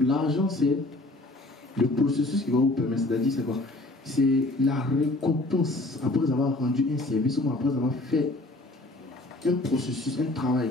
L'argent, c'est le processus qui va vous permettre, c'est-à-dire, c'est quoi? C'est la récompense après avoir rendu un service ou après avoir fait un processus, un travail.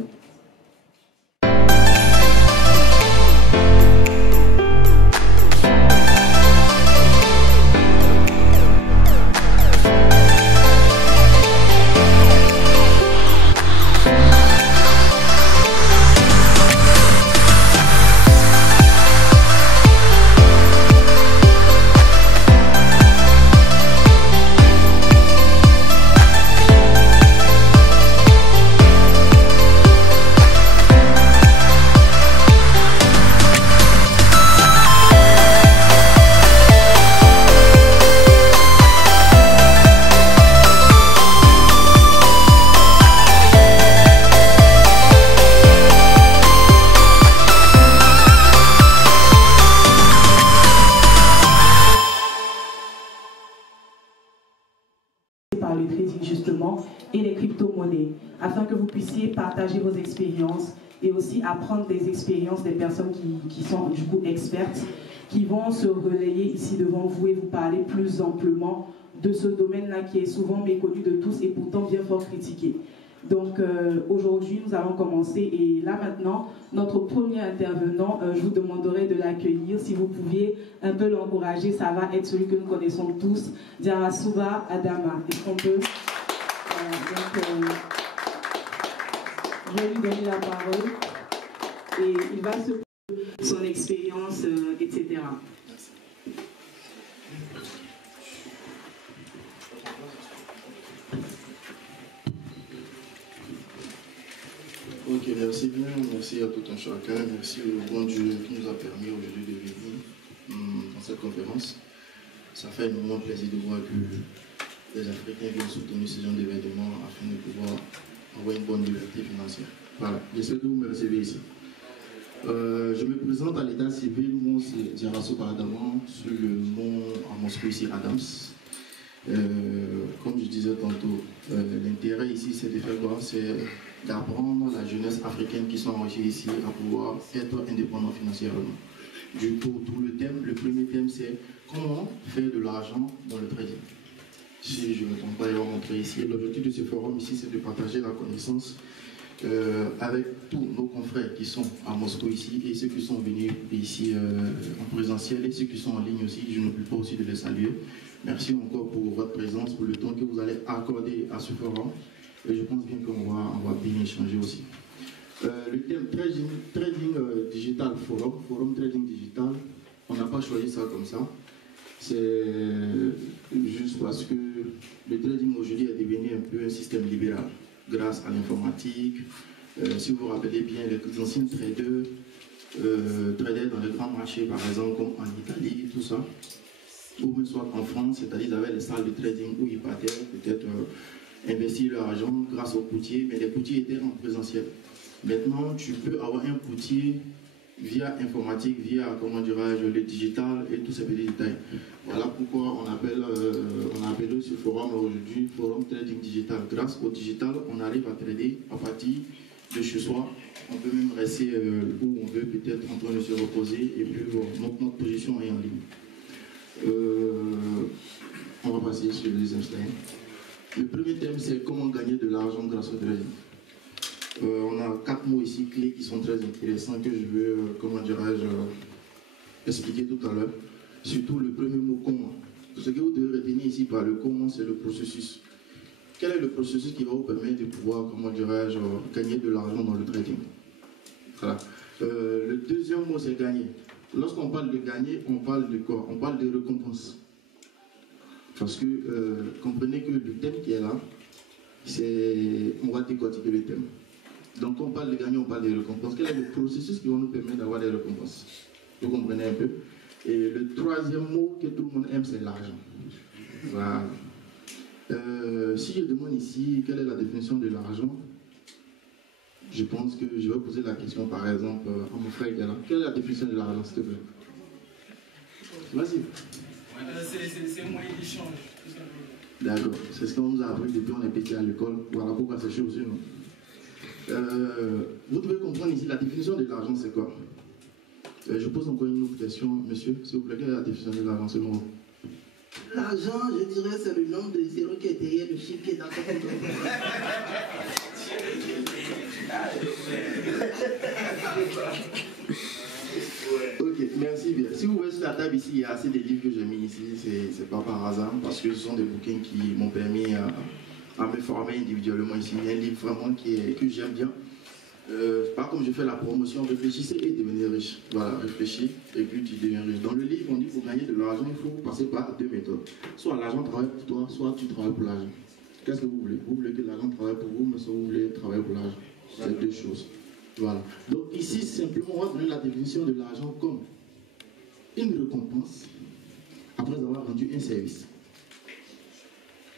Par le trading justement et les crypto-monnaies, afin que vous puissiez partager vos expériences et aussi apprendre des expériences des personnes qui sont du coup expertes, qui vont se relayer ici devant vous et vous parler plus amplement de ce domaine-là qui est souvent méconnu de tous et pourtant bien fort critiqué. Donc aujourd'hui, nous allons commencer et là maintenant, notre premier intervenant, je vous demanderai de l'accueillir. Si vous pouviez un peu l'encourager, ça va être celui que nous connaissons tous, Diarasuba Adama. Est-ce qu'on peut je vais lui donner la parole et il va se son expérience, etc. Ok, merci bien, merci à tout un chacun, merci au bon Dieu qui nous a permis aujourd'hui de venir dans cette conférence. Ça fait énormément plaisir de voir que les Africains viennent soutenir ce genre d'événements afin de pouvoir avoir une bonne liberté financière. Voilà, j'espère que vous me recevez ici. Je me présente à l'état civil, moi c'est Diarasuba Adama, sur le nom à Moscou ici Adams. Comme je disais tantôt, l'intérêt ici c'est de faire quoi? C'est d'apprendre la jeunesse africaine qui sont enrichis ici à pouvoir être indépendants financièrement. Du coup, tout le premier thème c'est comment faire de l'argent dans le trading. Si je ne me trompe pas, je vais montrer ici. L'objectif de ce forum ici c'est de partager la connaissance avec tous nos confrères qui sont à Moscou ici et ceux qui sont venus ici en présentiel et ceux qui sont en ligne aussi. Je n'oublie pas aussi de les saluer. Merci encore pour votre présence, pour le temps que vous allez accorder à ce forum. Et je pense bien qu'on va bien échanger aussi. Le thème trading digital forum trading digital, on n'a pas choisi ça comme ça. C'est juste parce que le trading aujourd'hui est devenu un peu un système libéral grâce à l'informatique. Si vous vous rappelez bien, les anciens traders tradaient dans les grands marchés, par exemple comme en Italie, tout ça, ou même soit en France, c'est-à-dire ils avaient les salles de trading où ils partaient peut-être investir leur argent grâce aux courtiers, mais les courtiers étaient en présentiel. Maintenant, tu peux avoir un courtier via informatique, via, comment dirais-je, le digital et tous ces petits détails. Voilà pourquoi on a appelé ce forum aujourd'hui Forum Trading Digital. Grâce au digital, on arrive à trader à partir de chez soi. On peut même rester où on veut, peut-être en train de se reposer, et puis notre position est en ligne. On va passer sur le deuxième slide. Le premier thème, c'est comment gagner de l'argent grâce au trading. On a 4 mots ici clés qui sont très intéressants que je veux, comment dirais-je, expliquer tout à l'heure. Surtout le premier mot comment. Ce que vous devez retenir ici par le comment, c'est le processus. Quel est le processus qui va vous permettre de pouvoir, comment dirais-je, gagner de l'argent dans le trading? Voilà. Le deuxième mot, c'est gagner. Lorsqu'on parle de gagner, on parle de quoi? On parle de récompense. Parce que comprenez que le thème qui est là, on va décortiquer le thème. Donc quand on parle de gagner, on parle de récompenses. Quel est le processus qui va nous permettre d'avoir des récompenses? Vous comprenez un peu? Et le troisième mot que tout le monde aime, c'est l'argent. Voilà. Si je demande ici quelle est la définition de l'argent, je pense que je vais poser la question par exemple à mon frère qui est là. Quelle est la définition de l'argent, s'il te plaît? Vas-y. C'est un moyen d'échange. D'accord, c'est ce qu'on nous a appris depuis qu'on est petit à l'école. Voilà pourquoi c'est chez aussi nous. Vous devez comprendre ici la définition de l'argent, c'est quoi? Je pose encore une autre question, monsieur. S'il vous plaît, quelle est la définition de l'argent selon vous? L'argent, je dirais, c'est le nombre de zéros qui est derrière le chiffre qui est dans ton compte. Ok, merci bien. Si vous voyez sur la table ici, il y a assez de livres que j'ai mis ici, c'est pas par hasard, parce que ce sont des bouquins qui m'ont permis à me former individuellement ici. Il y a un livre vraiment que j'aime bien. Pas comme je fais la promotion, réfléchissez et devenez riche. Voilà, réfléchis et puis tu deviens riche. Dans le livre, on dit pour gagner de l'argent, il faut passer par deux méthodes. Soit l'argent travaille pour toi, soit tu travailles pour l'argent. Qu'est-ce que vous voulez? Vous voulez que l'argent travaille pour vous, mais soit vous voulez travailler pour l'argent. C'est deux choses. Voilà. Donc ici, simplement, on va donner la définition de l'argent comme une récompense après avoir rendu un service.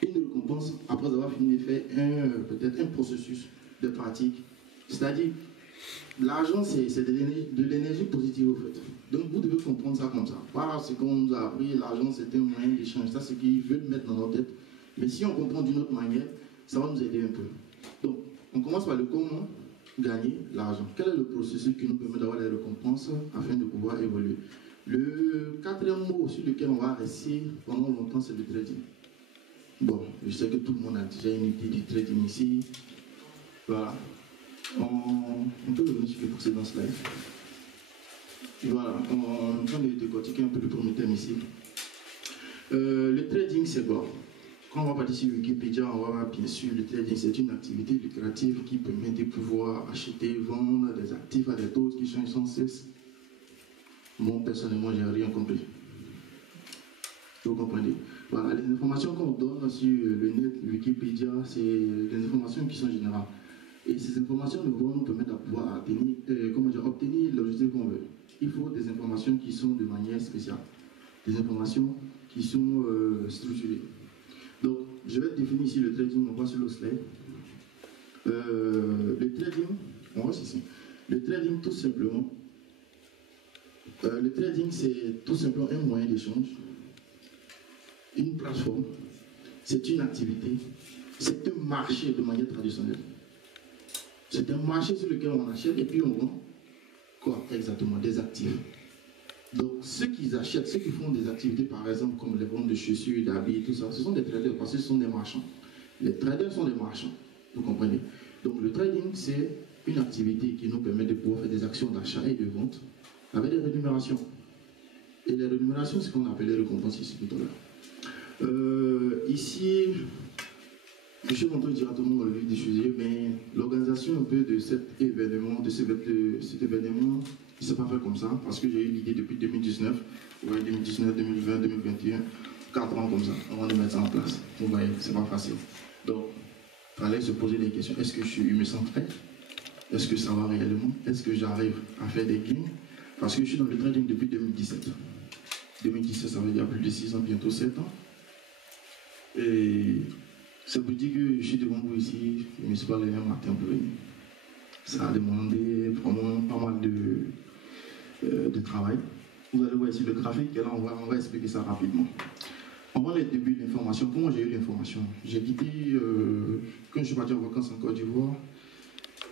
Une récompense après avoir fini de faire peut-être un processus de pratique. C'est-à-dire, l'argent, c'est de l'énergie positive au fait. Donc vous devez comprendre ça comme ça. Pas ce qu'on nous a appris, l'argent c'est un moyen d'échange. Ça, c'est ce qu'ils veulent mettre dans notre tête. Mais si on comprend d'une autre manière, ça va nous aider un peu. Donc, on commence par le comment gagner l'argent. Quel est le processus qui nous permet d'avoir les récompenses afin de pouvoir évoluer? Le quatrième mot sur lequel on va rester pendant longtemps, c'est le trading. Bon, je sais que tout le monde a déjà une idée du trading ici. Voilà. On peut revenir sur le précédent slide. Et voilà, on va décortiquer un peu le premier thème ici. Le trading, c'est quoi? Quand on va partir sur Wikipédia, on va voir bien sûr le trading, c'est une activité lucrative qui permet de pouvoir acheter, vendre des actifs à des taux qui changent sans cesse. Moi, personnellement, j'ai rien compris. Vous comprenez? Voilà, les informations qu'on donne sur le net, Wikipédia, c'est des informations qui sont générales. Et ces informations ne vont nous permettre de pouvoir obtenir l'objectif qu'on veut. Il faut des informations qui sont de manière spéciale, des informations qui sont structurées. Donc, je vais définir ici le trading, on voit sur le slide. Le trading, on voit ici. Le trading, tout simplement, le trading, c'est tout simplement un moyen d'échange, une plateforme, c'est une activité, c'est un marché de manière traditionnelle. C'est un marché sur lequel on achète et puis on vend quoi exactement? Des actifs. Donc ceux qui achètent, ceux qui font des activités par exemple comme les ventes de chaussures, d'habits, tout ça, ce sont des traders parce que ce sont des marchands. Les traders sont des marchands, vous comprenez? Donc le trading c'est une activité qui nous permet de pouvoir faire des actions d'achat et de vente avec des rémunérations. Et les rémunérations c'est ce qu'on appelle les récompenses ici tout à l'heure. Ici, je suis en train de dire directement dans le vif du sujet, mais l'organisation un peu de cet événement, il ne s'est pas fait comme ça, parce que j'ai eu l'idée depuis 2019, ouais, 2019, 2020, 2021, 4 ans comme ça, avant de mettre ça en place. Vous voyez, c'est pas facile. Donc, il fallait se poser des questions. Est-ce que je me sens prêt? Est-ce que ça va réellement? Est-ce que j'arrive à faire des gains? Parce que je suis dans le trading depuis 2017. 2017, ça veut dire plus de 6 ans, bientôt 7 ans. Et ça veut dire que je suis devant vous ici, je ne me suis pas levé un matin pour venir. Ça a demandé vraiment pas mal de travail. Vous allez voir ici le graphique, et là on va expliquer ça rapidement. On voit les débuts de l'information. Comment j'ai eu l'information? J'ai quitté, quand je suis parti en vacances en Côte d'Ivoire,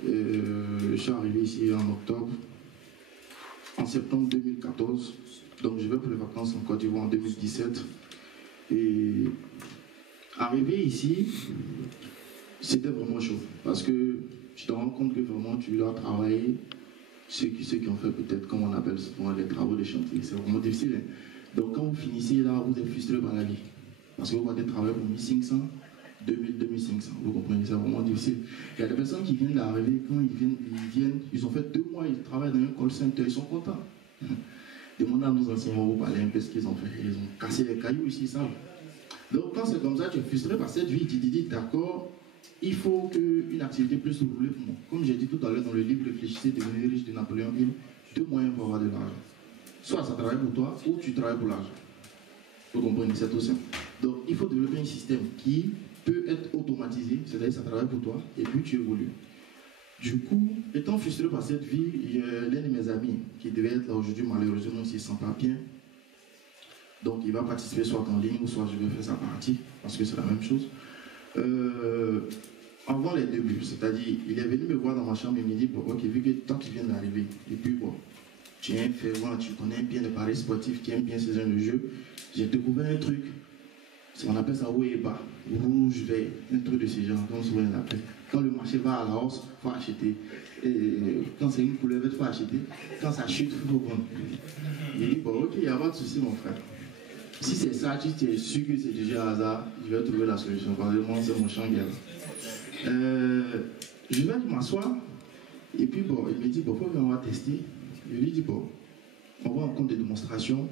je suis arrivé ici en octobre, en septembre 2014. Donc je vais pour les vacances en Côte d'Ivoire en 2017. Et arrivé ici, c'était vraiment chaud. Parce que tu te rends compte que vraiment tu dois travailler. Ceux qui ont fait peut-être, comme on appelle souvent, les travaux de chantier, c'est vraiment difficile. Hein. Donc quand vous finissez là, vous êtes frustré par la vie. Parce que vous allez travailler pour 1500, 2000, 2500. Vous comprenez, c'est vraiment difficile. Il y a des personnes qui viennent d'arriver, quand ils viennent, ils ont fait 2 mois, ils travaillent dans un call center, ils sont contents. Demandez à nos anciens, on va vous parler un peu de ce qu'ils ont fait. Ils ont cassé les cailloux ici, ça. Donc quand c'est comme ça, tu es frustré par cette vie, tu te dis, d'accord, il faut qu'une activité puisse rouler pour moi. Comme j'ai dit tout à l'heure dans le livre Réfléchissez, devenir riche de Napoléon Hill, 2 moyens pour avoir de l'argent. Soit ça travaille pour toi, ou tu travailles pour l'argent. Vous comprenez, c'est tout simple. Donc il faut développer un système qui peut être automatisé, c'est-à-dire ça travaille pour toi, et puis tu évolues. Du coup, étant frustré par cette vie, il y a l'un de mes amis qui devait être là aujourd'hui, malheureusement, il ne se sent pas bien. Donc il va participer soit en ligne, ou soit je vais faire sa partie, parce que c'est la même chose. Avant les débuts, c'est-à-dire, il est venu me voir dans ma chambre et il me dit, bon, ok, vu que toi tu viens d'arriver, et puis bon, tu es un fervent, tu connais bien les paris sportifs, tu aimes bien ces genres de jeux, j'ai découvert un truc, on appelle ça haut et bas, rouge, vert, un truc de ce genre, comme souvent on l'appelle. Quand le marché va à la hausse, il faut acheter. Et quand c'est une couleur verte, il faut acheter. Quand ça chute, il faut vendre. Il dit, bon, ok, il n'y a pas de souci, mon frère. Si c'est ça, tu es sûr que c'est du jeu hasard, je vais trouver la solution. Parce que moi, c'est mon champ gars. Je vais m'asseoir. Et puis, bon, il me dit, bon, faut qu'on va tester. Je lui dis, bon, on va en compte des démonstrations.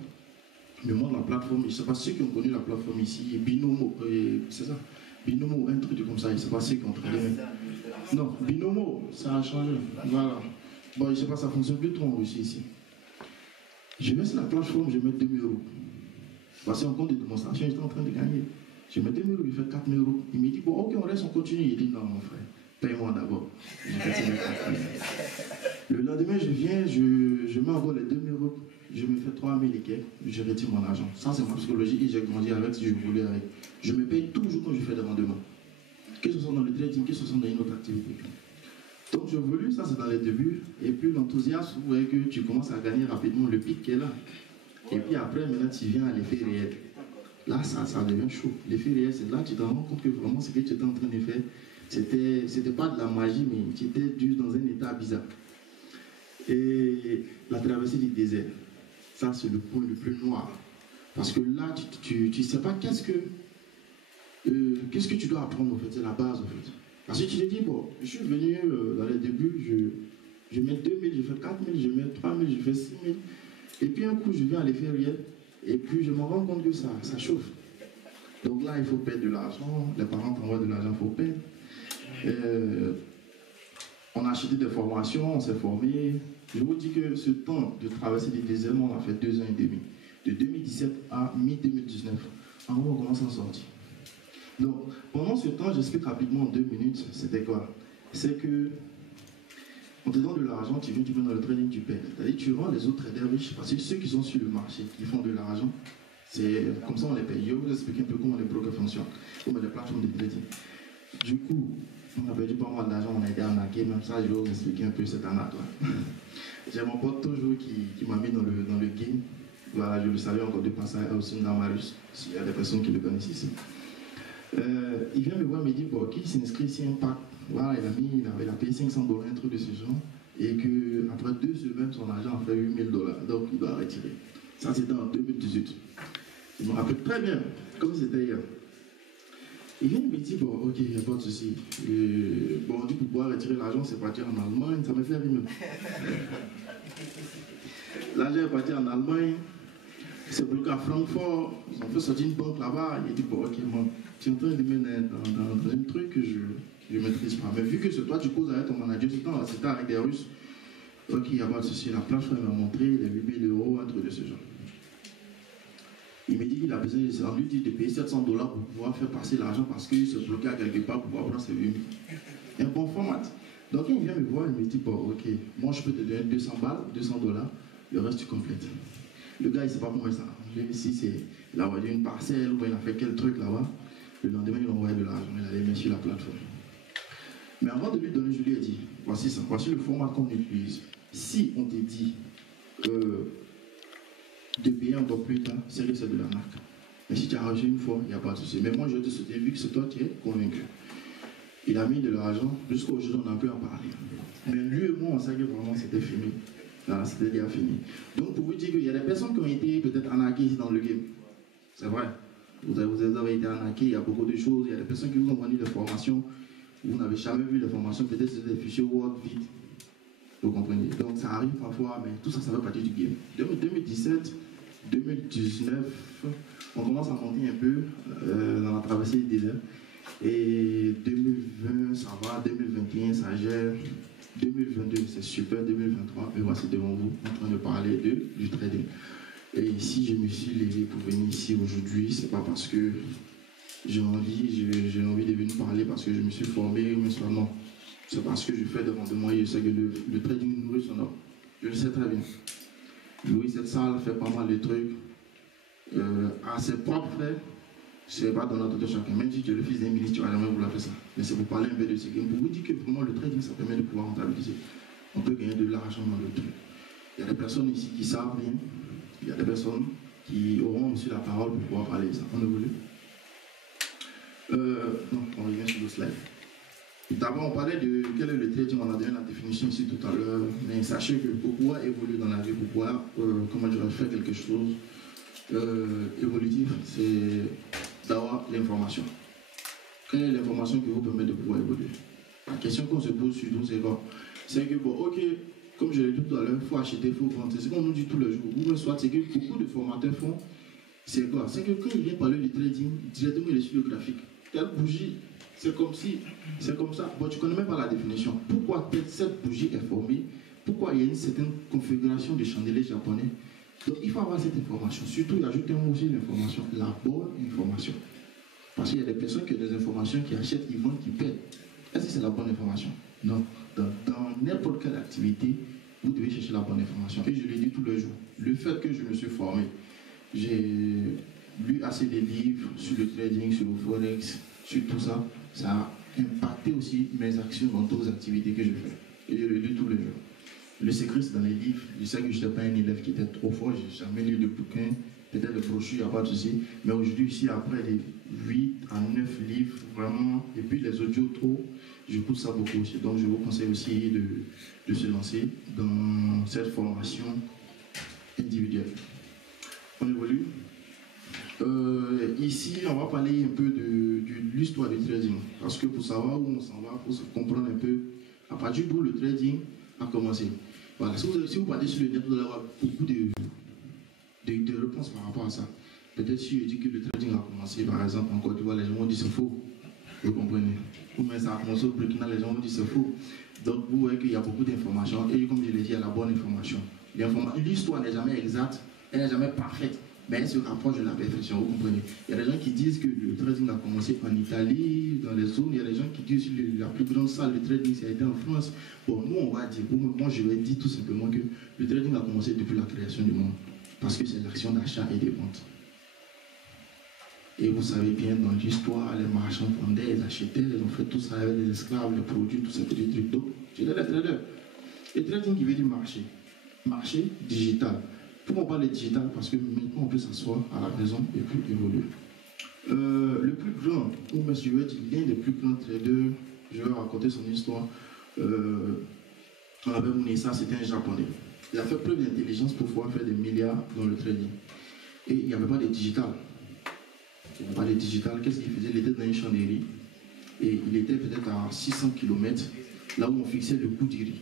Je me montre la plateforme. Je ne sais pas ceux qui ont connu la plateforme ici. Binomo, c'est ça. Binomo, un truc comme ça. Je ne sais pas ceux qui ont travaillé. Non, Binomo, ça a changé. Voilà. Bon, je ne sais pas, ça fonctionne plus trop en Russie ici. Je mets sur la plateforme, je mets 2 000 €. Parce qu'en compte de démonstration, j'étais en train de gagner. Je mets 2 000 €, il fait 4 000 €. Il me dit, bon, ok, on reste, on continue. Il dit, non, mon frère, paye-moi d'abord. Le lendemain, je viens, je mets encore les 2 000 €. Je me fais 3 000 et quelques, je retire mon argent. Ça, c'est ma psychologie et j'ai grandi avec, si je voulais avec. Je me paye toujours quand je fais des rendements. Que ce soit dans le trading, que ce soit dans une autre activité. Donc, je voulais, ça c'est dans les débuts. Et puis, l'enthousiasme, vous voyez que tu commences à gagner rapidement le pic qui est là. Et puis après, maintenant, tu viens à l'effet réel. Là, ça devient chaud. L'effet réel, c'est là que tu te rends compte que vraiment ce que tu étais en train de faire, c'était pas de la magie, mais tu étais juste dans un état bizarre. Et la traversée du désert, ça c'est le point le plus noir. Parce que là, tu ne sais pas qu'est-ce que tu dois apprendre en fait, c'est la base en fait. Parce que tu te dis, bon, je suis venu dans les débuts, je mets 2 000, je fais 4 000, je mets 3 000, je fais 6 000. Et puis un coup, je viens à l'effet réel, et puis je me rends compte que ça chauffe. Donc là, il faut perdre de l'argent, les parents t'envoient de l'argent, il faut perdre. On a acheté des formations, on s'est formé. Je vous dis que ce temps de traverser des déserts, on a fait 2 ans et demi. De 2017 à mi-2019. En gros, on commence à en sortir. Donc, pendant ce temps, j'explique rapidement en 2 minutes, c'était quoi? C'est que, on te donne de l'argent, tu viens dans le trading, tu perds. C'est-à-dire, tu rends les autres traders riches, parce que ceux qui sont sur le marché, qui font de l'argent, c'est comme ça on les paye. Je vais vous expliquer un peu comment les brokers fonctionnent, comment les plateformes de trading. Du coup, on a perdu pas mal d'argent, on a été arnaqué, même ça, je vais vous expliquer un peu cette arnaque-là. J'ai mon pote toujours qui m'a mis dans le game. Voilà, je le savais encore de passage aussi dans Marius, s'il y a des personnes qui le connaissent ici. Il vient me voir, il me dit, bon, qui s'inscrit ici un pack. Voilà, il a payé 500 $, un truc de ce genre, et qu'après 2 semaines, son argent a fait 8 000 $. Donc, il doit retirer. Ça, c'était en 2018. Je me rappelle très bien, comme c'était hier. Il vient, il me dit, bon, ok, il n'y a pas de souci. Bon, on dit pour pouvoir retirer l'argent, c'est partir en Allemagne, ça me fait rire. L'argent est parti en Allemagne, c'est bloqué à Francfort, ils ont fait sortir une banque là-bas. Il dit, bon, ok, moi, tu es en train de me mettre dans un truc que je ne maîtrise pas. Mais vu que c'est toi, tu causes avec ton manager, c'était avec des Russes. Ok, il n'y a pas de souci. La plateforme m'a montré les 8 000 €, un truc de ce genre. Il me dit qu'il a besoin de payer 700 $ pour pouvoir faire passer l'argent parce qu'il se bloquait à quelque part pour pouvoir prendre ses 8 000. Un bon format. Donc il vient me voir, il me dit, bon, ok, moi je peux te donner 200 balles, 200 $, le reste tu complètes. Le gars, il ne sait pas comment ça. Si il a envoyé une parcelle ou il a fait quel truc là-bas, le lendemain, il a envoyé de l'argent, il allait mettre sur la plateforme. Mais avant de lui donner, je lui ai dit, voici ça, voici le format qu'on utilise. Si on te dit de payer encore plus tard, c'est que c'est de l'arnaque. Mais si tu as arrangé une fois, il n'y a pas de souci. Mais moi, je vais te soutenir, vu que c'est toi qui es convaincu. Il a mis de l'argent, jusqu'à aujourd'hui, on n'a plus en parler. Mais lui et moi, on savait que vraiment c'était fini. Là, c'était déjà fini. Donc, pour vous dire qu'il y a des personnes qui ont été peut-être arnaquées ici dans le game. C'est vrai. Vous avez été arnaqués, il y a beaucoup de choses. Il y a des personnes qui vous ont vendu des formations. Vous n'avez jamais vu les formations, peut-être c'est des fichiers Word vide. Vous comprenez? Donc, ça arrive parfois, mais tout ça, ça fait partie du game. 2017, 2019, on commence à monter un peu dans la traversée du désert. Et 2020, ça va, 2021, ça gère. 2022, c'est super, 2023, et voici devant vous, en train de parler du trading. Et si je me suis levé pour venir ici aujourd'hui, c'est pas parce que j'ai envie de venir parler parce que je me suis formé, mais seulement. C'est parce que je fais des rendements et je sais que le trading nourrit son homme. Je le sais très bien. Louis, cette salle fait pas mal de trucs à ses propres frais. C'est pas dans notre de chacun. Même si tu es le fils d'un ministre, tu vas jamais vouloir faire ça. Mais c'est pour parler un peu de ce game. Pour vous dire que vraiment le trading, ça permet de pouvoir rentabiliser. On peut gagner de l'argent dans le truc. Il y a des personnes ici qui savent bien, il y a des personnes qui auront aussi la parole pour pouvoir parler de ça. On évolue. Non, on revient sur le slide. D'abord, on parlait de quel est le trading, on a donné la définition ici tout à l'heure, mais sachez que pour pouvoir évoluer dans la vie, pour pouvoir, comment je vais faire quelque chose évolutif, c'est d'avoir l'information. Quelle est l'information qui vous permet de pouvoir évoluer? La question qu'on se pose surtout, c'est quoi? C'est que, bon, ok, comme je l'ai dit tout à l'heure, il faut acheter, il faut vendre. C'est ce qu'on nous dit tous les jours. Ou soit, c'est que beaucoup de formateurs font, c'est quoi? C'est que quand il vient parler du trading, directement il est sur le graphique. Telle bougie, c'est comme si, c'est comme ça. Bon, tu ne connais même pas la définition. Pourquoi cette bougie est formée? Pourquoi il y a une certaine configuration de chandelier japonais? Donc il faut avoir cette information. Surtout, il ajoute un mot sur l'information, la bonne information. Parce qu'il y a des personnes qui ont des informations, qui achètent, qui vendent, qui perdent. Est-ce que c'est la bonne information? Non. Dans n'importe quelle activité, vous devez chercher la bonne information. Et je le dis tous les jours. Le fait que je me suis formé, j'ai lu assez de livres sur le trading, sur le forex, sur tout ça, ça a impacté aussi mes actions dans d'autres activités que je fais. Et je le dis tous les jours. Le secret, c'est dans les livres. Je sais que je n'étais pas un élève qui était trop fort, je n'ai jamais lu de bouquins, peut-être le brochure, il n'y a pas de souci. Mais aujourd'hui, ici, après les 8 à 9 livres, vraiment, et puis les audios trop, j'écoute ça beaucoup aussi. Donc, je vous conseille aussi de se lancer dans cette formation individuelle. On évolue. Ici, on va parler un peu de l'histoire du trading. Parce que pour savoir où on s'en va, il faut comprendre un peu à partir d'où le trading a commencé. Voilà, si vous partez sur le net, vous allez avoir beaucoup de réponses par rapport à ça. Peut-être si je dis que le trading a commencé, par exemple, en Côte d'Ivoire, les gens vont dire c'est faux. Vous comprenez? Ou même ça a commencé au Burkina, les gens vont dire c'est faux. Donc vous voyez qu'il y a beaucoup d'informations. Et comme je l'ai dit, il y a la bonne information. L'histoire n'est jamais exacte, elle n'est jamais parfaite. Mais elle se rapproche de la perfection, vous comprenez? Il y a des gens qui disent que le trading a commencé en Italie, dans les zones. Il y a des gens qui disent que la plus grande salle de trading, ça a été en France. Bon, nous, on va dire, moi, je vais dire tout simplement que le trading a commencé depuis la création du monde. Parce que c'est l'action d'achat et de vente. Et vous savez bien, dans l'histoire, les marchands vendaient, ils achetaient, ils ont fait tout ça avec les esclaves, les produits, tout ça, des trucs. Donc, j'ai des traders. Et trading qui veut dire marché. Marché digital. Pourquoi on parle de digital? Parce que maintenant on peut s'asseoir à la maison et puis évoluer. Le plus grand, ou même je vais dire l'un des plus grands traders, je vais raconter son histoire. On avait Munesa, c'était un japonais. Il a fait preuve d'intelligence pour pouvoir faire des milliards dans le trading. Et il n'y avait pas de digital. Il n'y avait pas de digital. Qu'est-ce qu'il faisait? Il était dans une chandelier. Et il était peut-être à 600 km, là où on fixait le coût du riz.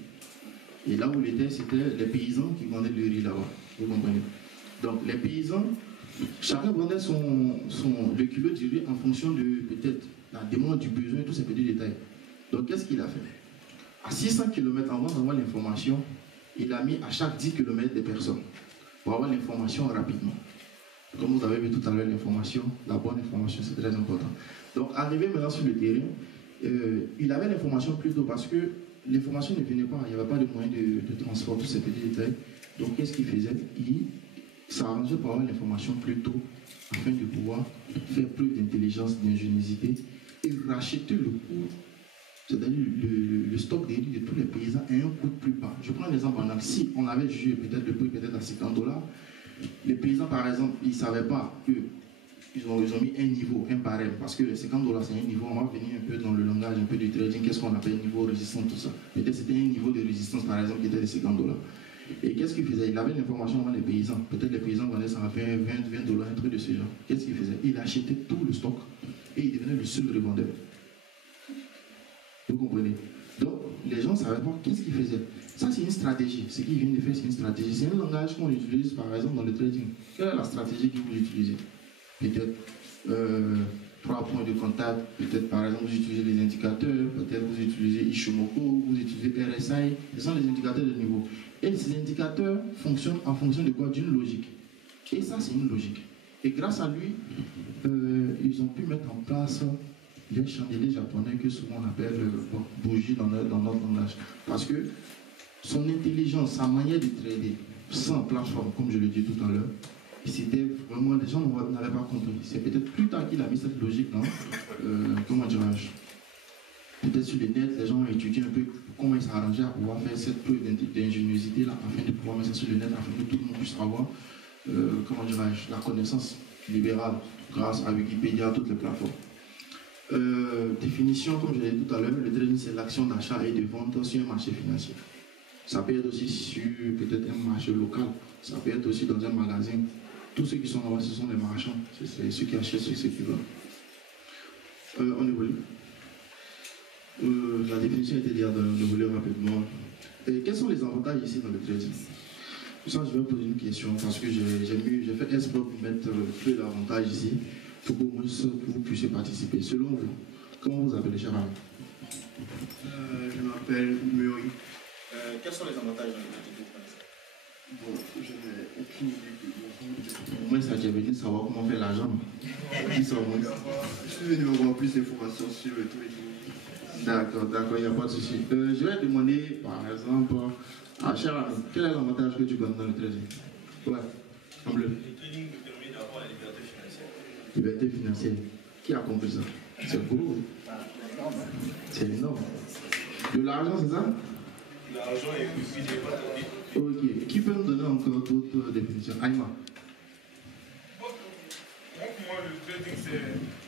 Et là où il était, c'était les paysans qui vendaient le riz là-bas. Vous comprenez? Donc les paysans, chacun vendait le kilo de riz en fonction de peut-être la demande, du besoin et tous ces petits détails. Donc qu'est-ce qu'il a fait? À 600 km avant d'avoir l'information, il a mis à chaque 10 km des personnes pour avoir l'information rapidement. Comme vous avez vu tout à l'heure, l'information, la bonne information, c'est très important. Donc arrivé maintenant sur le terrain, il avait l'information plus tôt parce que l'information ne venait pas, il n'y avait pas de moyen de transport, tous ces petits détails. Donc qu'est-ce qu'il faisait? Il s'arrangeait pour avoir l'information plus tôt afin de pouvoir faire preuve d'intelligence, d'ingéniosité et racheter le coût, c'est-à-dire le stock de riz de tous les paysans à un coût plus bas. Je prends un exemple banal. Si on avait jugé peut-être le prix peut-être à $50, les paysans par exemple, ils ne savaient pas que ils ont mis un niveau, un barème, parce que les $50 c'est un niveau, on va venir un peu dans le langage, un peu du trading, qu'est-ce qu'on appelle niveau résistance, tout ça. Peut-être c'était un niveau de résistance par exemple qui était de $50. Et qu'est-ce qu'il faisait? Il avait l'information avant les paysans. Peut-être les paysans vendaient ça à $20, un truc de ce genre. Qu'est-ce qu'il faisait? Il achetait tout le stock et il devenait le seul revendeur. Vous comprenez? Donc, les gens ne savaient pas qu'est-ce qu'il faisait. Ça, c'est une stratégie. Ce qu'il vient de faire, c'est une stratégie. C'est un langage qu'on utilise, par exemple, dans le trading. Quelle est la stratégie que vous utilisez? Peut-être 3 points de contact. Peut-être, par exemple, vous utilisez les indicateurs. Peut-être vous utilisez Ishimoku, vous utilisez RSI. Ce sont les indicateurs de niveau. Et ces indicateurs fonctionnent en fonction de quoi? D'une logique. Et ça, c'est une logique. Et grâce à lui, ils ont pu mettre en place les chandeliers japonais que souvent on appelle bougies dans notre langage. Parce que son intelligence, sa manière de trader, sans plateforme, comme je l'ai dit tout à l'heure, c'était vraiment, les gens n'avaient pas compris. C'est peut-être plus tard qu'il a mis cette logique dans, comment dirais-je, peut-être sur le net, les gens ont étudié un peu comment il s'est arrangé à pouvoir faire cette preuve d'ingéniosité-là, afin de pouvoir mettre ça sur le net, afin que tout le monde puisse avoir, comment dirais-je, la connaissance libérale, grâce à Wikipédia, toutes les plateformes. Définition, comme je l'ai dit tout à l'heure, le trading c'est l'action d'achat et de vente sur un marché financier. Ça peut être aussi sur peut-être un marché local, ça peut être aussi dans un magasin. Tous ceux qui sont là-bas, ce sont les marchands, c'est ceux qui achètent, ceux qui vendent. On évolue. La définition était déjà on évolue rapidement. Et quels sont les avantages ici dans le trading? Pour ça, je vais poser une question parce que j'ai fait exprès pour mettre peu d'avantages ici pour qu'au moins vous puissiez participer. Selon vous, comment vous appelez, cher ami? Je m'appelle Muri. Quels sont les avantages dans le trading? Bon, je n'ai aucune idée. Moi, ça j'ai venu savoir comment faire l'argent. Je suis venu avoir plus d'informations sur le trading. D'accord, il n'y a pas de souci. Je vais demander, par exemple, à cher ami, quel est l'avantage que tu gagnes dans le trading? Ouais, en bleu. Le trading me permet d'avoir la liberté financière. Liberté financière. Qui a compris ça? C'est gros. C'est énorme. De l'argent, c'est ça? L'argent est aussi des pas. Ok. Qui peut me donner encore d'autres définitions? Aïma. Pour moi, le trading, c'est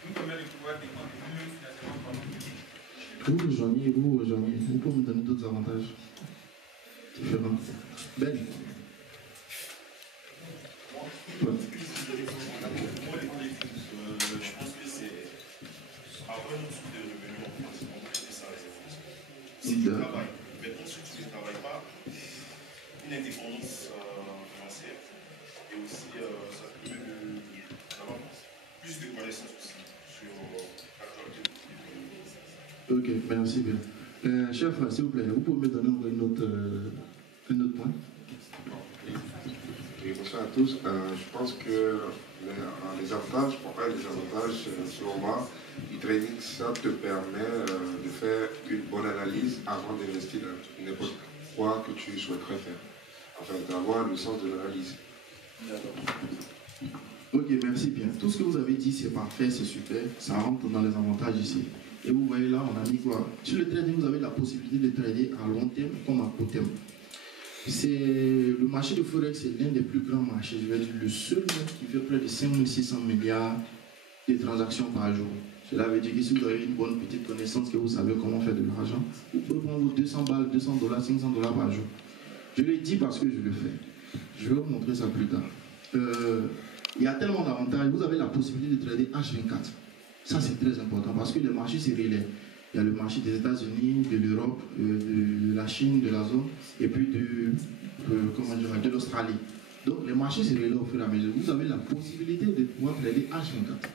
nous permet de pouvoir dépendre nous-mêmes financièrement par nous. Vous rejoignez. Vous pouvez me donner d'autres avantages différents. Ben. Ouais. Pour moi, les trading, je pense que c'est avoir une source de revenus en fait. On peut laisser ça les efforts. Si tu travailles, maintenant si tu ne travailles pas, une indépendance financière et aussi ça te permet d'avoir plus de connaissances aussi sur l'actualité de l'économie. Ok, merci bien. Chef, s'il vous plaît, vous pouvez me donner encore un autre point? Oui, bonsoir à tous. Je pense que les avantages, pour un des avantages, selon moi, du trading, ça te permet de faire une bonne analyse avant d'investir dans n'importe quoi que tu souhaiterais faire. Enfin, d'avoir le sens de l'analyse. Ok, merci bien. Tout ce que vous avez dit, c'est parfait, c'est super. Ça rentre dans les avantages ici. Et vous voyez là, on a mis quoi? Sur le trading, vous avez la possibilité de trader à long terme comme à court terme. Le marché de Forex, c'est l'un des plus grands marchés. Je vais dire le seul qui fait près de 5600 milliards de transactions par jour. Cela veut dire que si vous avez une bonne petite connaissance, que vous savez comment faire de l'argent, vous pouvez prendre vos 200 balles, 200 dollars, 500 dollars par jour. Je le dis parce que je le fais. Je vais vous montrer ça plus tard. Il y a tellement d'avantages. Vous avez la possibilité de trader H24. Ça, c'est très important parce que le marché, c'est relais. Il y a le marché des États-Unis, de l'Europe, de la Chine, de la zone, et puis de l'Australie. Donc, les marchés se relèvent au fur et à mesure. Vous avez la possibilité de pouvoir trader H24.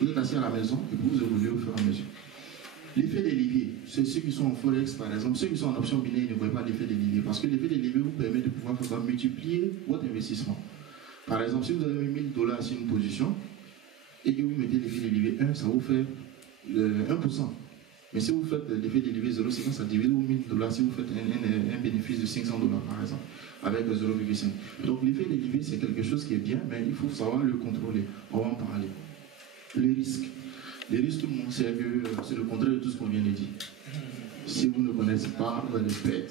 Vous êtes assis à la maison et vous évoluez au fur et à mesure. L'effet des leviers, c'est ceux qui sont en Forex, par exemple. Ceux qui sont en option binaire ne voient pas l'effet des leviers parce que l'effet des leviers vous permet de pouvoir multiplier votre investissement. Par exemple, si vous avez mis 1000 dollars sur une position et que vous mettez l'effet des leviers 1, ça vous fait 1%. Mais si vous faites l'effet des leviers 0,5, ça divise vos 1000 dollars si vous faites un bénéfice de 500 dollars par exemple, avec 0,5. Donc l'effet des leviers, c'est quelque chose qui est bien, mais il faut savoir le contrôler. On va en parler. Le risque. Les risques, tout le monde sait que c'est le contraire de tout ce qu'on vient de dire. Si vous ne connaissez pas, vous allez perdre.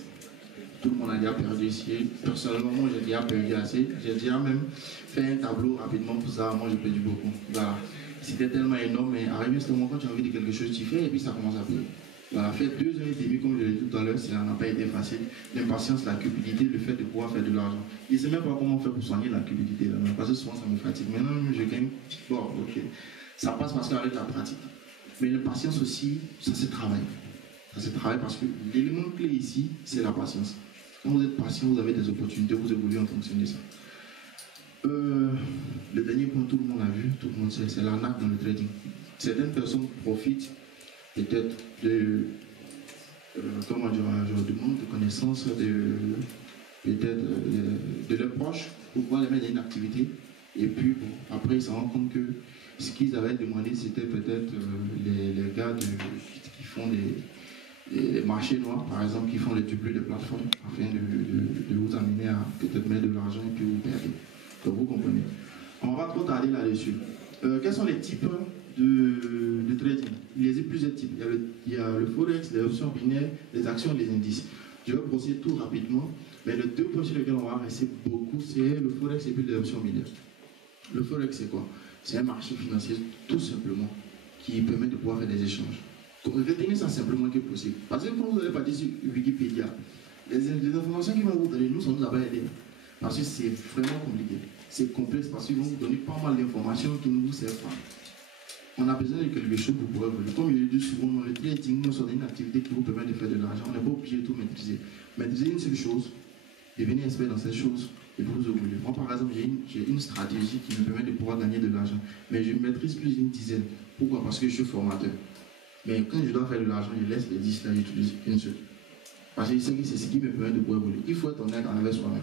Tout le monde a déjà perdu ici. Personnellement, moi, j'ai déjà perdu assez. J'ai déjà même fait un tableau rapidement pour ça. Moi, j'ai perdu beaucoup. Voilà. C'était tellement énorme, mais arrivé ce moment, quand tu as envie de quelque chose, tu fais et puis ça commence à payer. Voilà, faire 2 ans et demi, comme je l'ai dit tout à l'heure, ça n'a pas été facile. L'impatience, la cupidité, le fait de pouvoir faire de l'argent. Je ne sais même pas comment faire pour soigner la cupidité, là, parce que souvent ça me fatigue. Maintenant, je gagne. Bon, ok. Ça passe parce qu'avec la pratique. Mais l'impatience aussi, ça se travaille. Ça se travaille parce que l'élément clé ici, c'est la patience. Quand vous êtes patient, vous avez des opportunités, vous évoluez en fonction de ça. Le dernier point, tout le monde a vu, tout le monde sait, c'est l'arnaque dans le trading. Certaines personnes profitent peut-être de manque de connaissances peut-être de leurs proches pour pouvoir les mettre dans une activité. Et puis bon, après ils se rendent compte que ce qu'ils avaient demandé, c'était peut-être les gars qui font les marchés noirs, par exemple, qui font les doublés de plateformes afin de vous amener à peut-être mettre de l'argent et puis vous perdez. Donc vous comprenez. On va pas trop tarder là-dessus. Quels sont les types de trading. Il y a plusieurs types. Il y a le forex, les options binaires, les actions et les indices. Je vais procéder tout rapidement, mais les deux points sur lesquels on va rester beaucoup, c'est le forex et puis les options binaires. Le forex, c'est quoi? C'est un marché financier, tout simplement, qui permet de pouvoir faire des échanges. Retenez ça simplement que possible. Parce que quand vous allez partir sur Wikipédia, les informations qui vont vous donner, nous sommes là-bas aidés. Parce que c'est vraiment compliqué. C'est complexe parce qu'ils vont vous donner pas mal d'informations qui ne vous servent pas. On a besoin de quelque chose pour pouvoir évoluer. Comme je le dis souvent, dans le trading, nous sommes une activité qui vous permet de faire de l'argent. On n'est pas obligé de tout maîtriser. Maîtriser une seule chose, devenir expert dans cette chose et vous évoluer. Moi, par exemple, j'ai une stratégie qui me permet de pouvoir gagner de l'argent. Mais je maîtrise plus d'une dizaine. Pourquoi? Parce que je suis formateur. Mais quand je dois faire de l'argent, je laisse les 10 là, j'utilise une seule. Parce que c'est ce qui me permet de pouvoir évoluer. Il faut être honnête envers soi-même.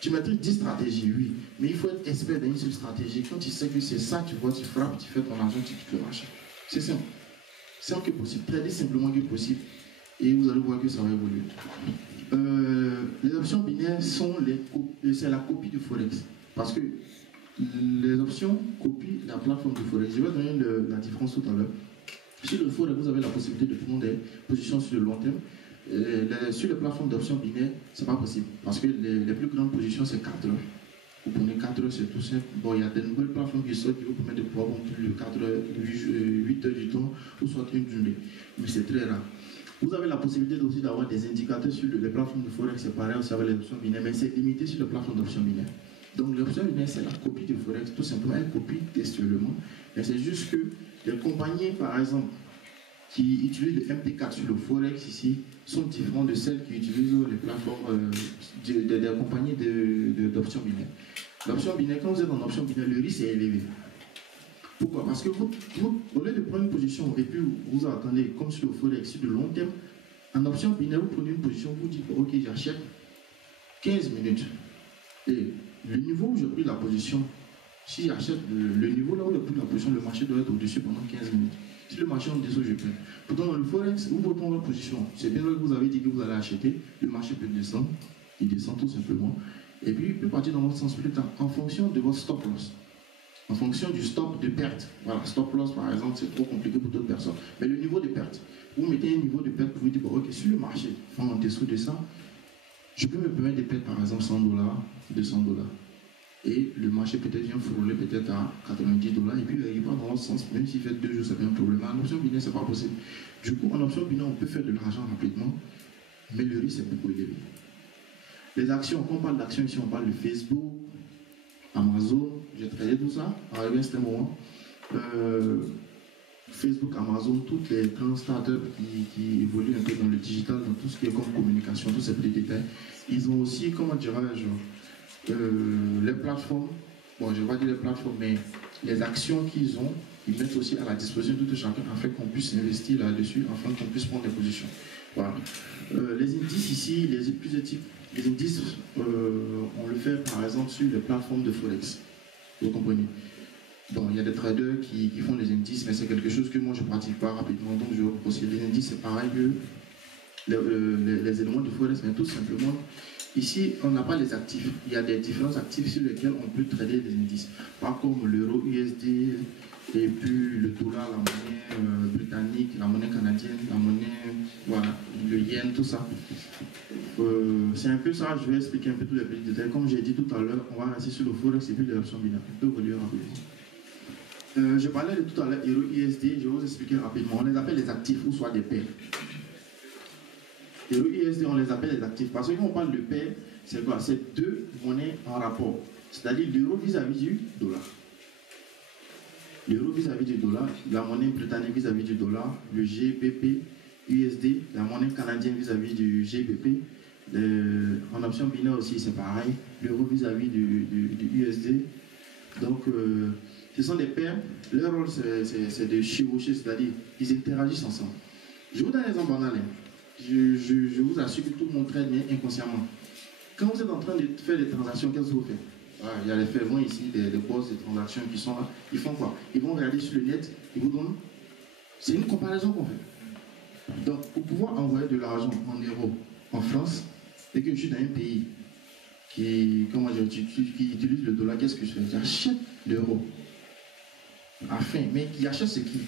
Tu maîtrises 10 stratégies, oui, mais il faut être expert dans une seule stratégie. Quand tu sais que c'est ça, tu vois, tu frappes, tu fais ton argent, tu quittes le marché. C'est simple. C'est simple que possible. Trader simplement que possible. Et vous allez voir que ça va évoluer. Les options binaires c'est la copie du Forex. Parce que les options copient la plateforme du Forex. Je vais donner la différence tout à l'heure. Sur le Forex, vous avez la possibilité de prendre des positions sur le long terme. Sur les plateformes d'options binaires, ce n'est pas possible. Parce que les plus grandes positions, c'est 4 heures. Vous prenez 4 heures, c'est tout simple. Bon, il y a de nouvelles plateformes qui sortent qui vous permettent de pouvoir prendre plus de 4 heures, 8 heures du temps, ou soit une journée. Mais c'est très rare. Vous avez la possibilité aussi d'avoir des indicateurs sur les plateformes de Forex, c'est pareil aussi avec les options binaires, mais c'est limité sur les plateformes d'options binaires. Donc l'option binaire, c'est la copie du Forex, tout simplement, elle copie textuellement. Mais c'est juste que les compagnies, par exemple, qui utilisent le MT4 sur le Forex ici, sont différents de celles qui utilisent les plateformes des compagnies d'options binaires. L'option binaire, quand vous êtes en option binaire, le risque est élevé. Pourquoi? Parce que vous, au lieu de prendre une position et puis vous attendez, comme sur le Forex, sur de long terme, en option binaire, vous prenez une position, vous dites, ok, j'achète 15 minutes. Et le niveau où j'ai pris la position, si j'achète le niveau là où j'ai pris la position, le marché doit être au-dessus pendant 15 minutes. Si le marché est en dessous, je perds. Pourtant, dans le Forex, vous prenez votre position. C'est bien là que vous avez dit que vous allez acheter. Le marché peut descendre. Il descend tout simplement. Et puis, il peut partir dans votre sens plus tard, en fonction de votre stop loss. En fonction du stop de perte. Voilà, stop loss, par exemple, c'est trop compliqué pour d'autres personnes. Mais le niveau de perte. Vous mettez un niveau de perte pour vous dire, bon, ok, si le marché est en dessous de ça, je peux me permettre de perdre, par exemple, $100, $200. Et le marché peut-être vient frôler peut-être à $90 et puis il va dans l'autre sens, même s'il fait 2 jours, ça fait un problème. En option binaire, c'est pas possible. Du coup, en option binaire, on peut faire de l'argent rapidement, mais le risque est beaucoup élevé. Les actions, quand on parle d'actions ici, on parle de Facebook, Amazon, j'ai tradé tout ça, arrivé à ce moment. Facebook, Amazon, toutes les grandes startups qui évoluent un peu dans le digital, dans tout ce qui est comme communication, tous ces petits détails, ils ont aussi, comment dirais-je, les plateformes, bon je ne vais pas dire les plateformes, mais les actions qu'ils ont, ils mettent aussi à la disposition de tout chacun afin qu'on puisse investir là-dessus, afin qu'on puisse prendre des positions. Voilà. Les indices ici, les plusieurs types, les indices, on le fait par exemple sur les plateformes de Forex. Vous comprenez? Bon, il y a des traders qui font des indices, mais c'est quelque chose que moi je ne pratique pas rapidement, donc je vais procéder. Les indices, c'est pareil que les éléments de Forex, mais tout simplement. Ici, on n'a pas les actifs. Il y a des différents actifs sur lesquels on peut trader des indices. Pas comme l'euro USD, et puis le dollar, la monnaie britannique, la monnaie canadienne, la monnaie, voilà, le yen, tout ça. C'est un peu ça, je vais expliquer un peu tous les petits détails. Comme j'ai dit tout à l'heure, on va rester sur le Forex et puis les options binaires. On peut évoluer rapidement. Je parlais de tout à l'heure, euro USD, je vais vous expliquer rapidement. On les appelle les actifs ou soit des paires. Et le USD, on les appelle les actifs. Parce que quand on parle de paire, c'est quoi? C'est deux monnaies en rapport. C'est-à-dire l'euro vis-à-vis du dollar. L'euro vis-à-vis du dollar, la monnaie britannique vis-à-vis du dollar, le GBP USD, la monnaie canadienne vis-à-vis du GBP. En option binaire aussi, c'est pareil. L'euro vis-à-vis du USD. Donc, ce sont des paires. Leur rôle, c'est de chevaucher, c'est-à-dire ils interagissent ensemble. Je vous donne un exemple banal. Je vous assure que tout le monde trade bien inconsciemment. Quand vous êtes en train de faire des transactions, qu'est-ce que vous faites? Voilà, il y a les fervents ici, des boss de transactions qui sont là. Ils font quoi? Ils vont regarder sur le net, ils vous donnent. C'est une comparaison qu'on fait. Donc, pour pouvoir envoyer de l'argent en euros en France, et que je suis dans un pays qui utilise le dollar, qu'est-ce que je fais? J'achète l'euro. Afin, mais qui achète ce qui?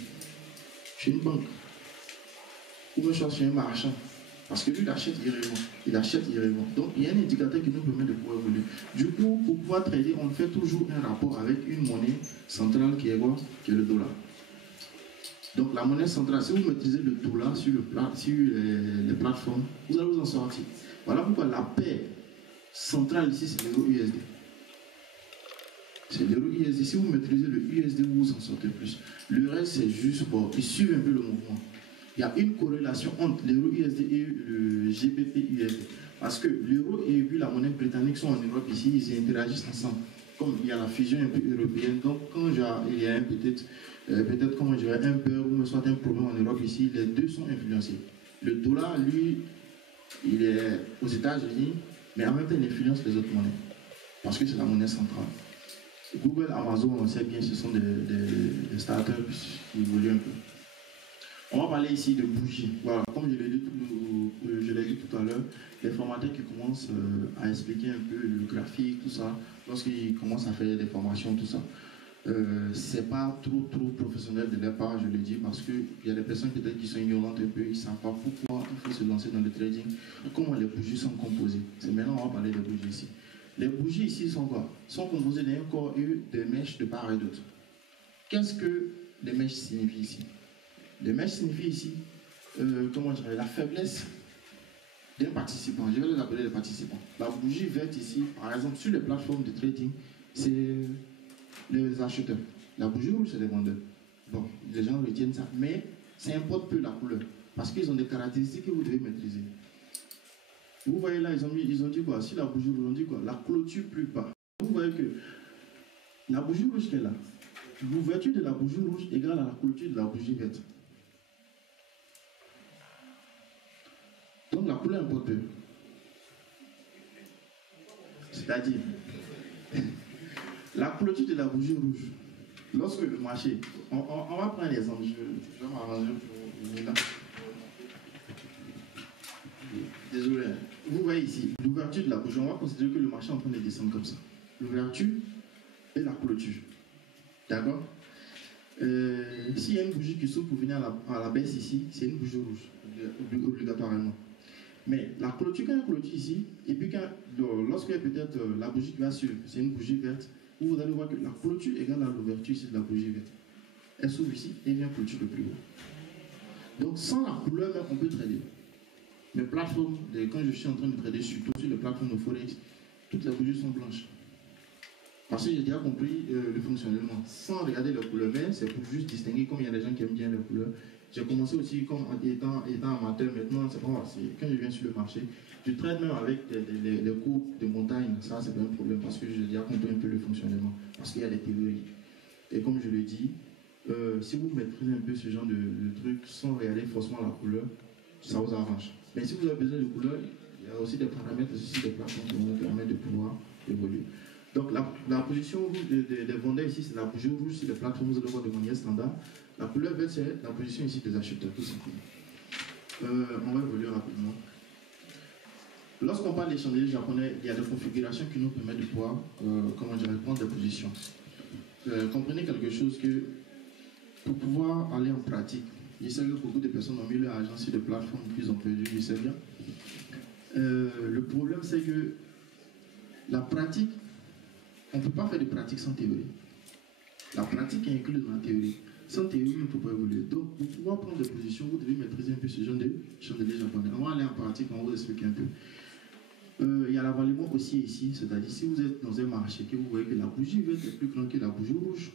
Chez une banque. Ou même chez un marchand. Parce que lui, il achète, il revend. Il achète, il revend. Donc, il y a un indicateur qui nous permet de pouvoir évoluer. Du coup, pour pouvoir trader, on fait toujours un rapport avec une monnaie centrale qui est quoi? Qui est le dollar. Donc, la monnaie centrale, si vous maîtrisez le dollar sur les plateformes, vous allez vous en sortir. Voilà pourquoi la paire centrale ici, c'est l'euro USD. C'est l'euro USD. Si vous maîtrisez le USD, vous vous en sortez plus. Le reste, c'est juste pour qu'ils suivent un peu le mouvement. Il y a une corrélation entre l'euro USD et le GBP USD. Parce que l'euro et puis la monnaie britannique sont en Europe ici, ils interagissent ensemble. Comme il y a la fusion un peu européenne, donc quand il y a peut-être comment je dirais, un peur ou soit un problème en Europe ici, les deux sont influencés. Le dollar, lui, il est aux États-Unis, mais en même temps, il influence les autres monnaies. Parce que c'est la monnaie centrale. Google, Amazon, on sait bien, ce sont des startups qui évoluent un peu. On va parler ici de bougies. Voilà, comme je l'ai dit tout à l'heure, les formateurs qui commencent à expliquer un peu le graphique, tout ça, lorsqu'ils commencent à faire des formations, tout ça, c'est pas trop professionnel de leur part, je le dis, parce qu'il y a des personnes peut-être qui sont ignorantes un peu, ils ne savent pas pourquoi il faut se lancer dans le trading, comment les bougies sont composées. C'est maintenant on va parler des bougies ici. Les bougies ici sont quoi? Sont composées d'un corps et de mèches de part et d'autre. Qu'est-ce que les mèches signifient ici? Les mèches signifient ici, comment dirais, la faiblesse d'un participant. Je vais les appeler les participants. La bougie verte ici, par exemple, sur les plateformes de trading, c'est les acheteurs. La bougie rouge, c'est les vendeurs. Bon, les gens retiennent ça, mais ça importe peu la couleur, parce qu'ils ont des caractéristiques que vous devez maîtriser. Vous voyez là, ils ont dit quoi? Si la bougie rouge, on dit quoi? La clôture plus bas. Vous voyez que la bougie rouge qui est là, l'ouverture de la bougie rouge égale à la clôture de la bougie verte. Donc la couleur importe peu. C'est-à-dire, la clôture de la bougie rouge, lorsque le marché, on va prendre l'exemple, je vais m'arranger pour venir là. Désolé, vous voyez ici, l'ouverture de la bougie, on va considérer que le marché est en train de descendre comme ça. L'ouverture et la clôture. D'accord? S'il y a une bougie qui s'ouvre pour venir à la baisse ici, c'est une bougie rouge, obligatoirement. Mais la clôture, quand il y a une clôture ici, et puis lorsqu'il y a peut-être la bougie qui va suivre, c'est une bougie verte, vous allez voir que la clôture égale à l'ouverture ici de la bougie verte. Elle s'ouvre ici et vient clôture le plus haut. Donc sans la couleur, même, on peut trader. Mes plateformes, quand je suis en train de trader, surtout sur les plateformes de Forex, toutes les bougies sont blanches. Parce que j'ai déjà compris le fonctionnement. Sans regarder les couleurs, mais c'est pour juste distinguer, comme il y a des gens qui aiment bien les couleurs. J'ai commencé aussi comme étant amateur, maintenant c'est bon, quand je viens sur le marché, je traite même avec les cours de montagne, ça c'est pas un problème parce que j'ai déjà compris un peu le fonctionnement, parce qu'il y a des théories. Et comme je le dis, si vous maîtrisez un peu ce genre de trucs sans regarder forcément la couleur, ça vous arrange. Mais si vous avez besoin de couleur, il y a aussi des paramètres, aussi des plateformes qui vous permettent de pouvoir évoluer. Donc la position des vendeurs ici, c'est la bougie rouge sur les plateformes, vous allez voir de manière standard. La couleur verte, c'est la position ici des acheteurs, tout simplement. On va évoluer rapidement. Lorsqu'on parle des chandeliers japonais, il y a des configurations qui nous permettent de pouvoir prendre des positions. Comprenez quelque chose que pour pouvoir aller en pratique, je sais que beaucoup de personnes ont mis leur argent sur des plateformes qu'ils ont perdu, je sais bien. Le problème, c'est que la pratique, on ne peut pas faire de pratique sans théorie. La pratique est inclue dans la théorie. Sans théorie, on ne peut pas évoluer. Donc, pour pouvoir prendre des positions, vous devez maîtriser un peu ce genre de chandelier japonais. On va aller en pratique, on va vous expliquer un peu. Il y a l'avalement aussi ici, c'est-à-dire si vous êtes dans un marché que vous voyez que la bougie verte est plus grande que la bougie rouge,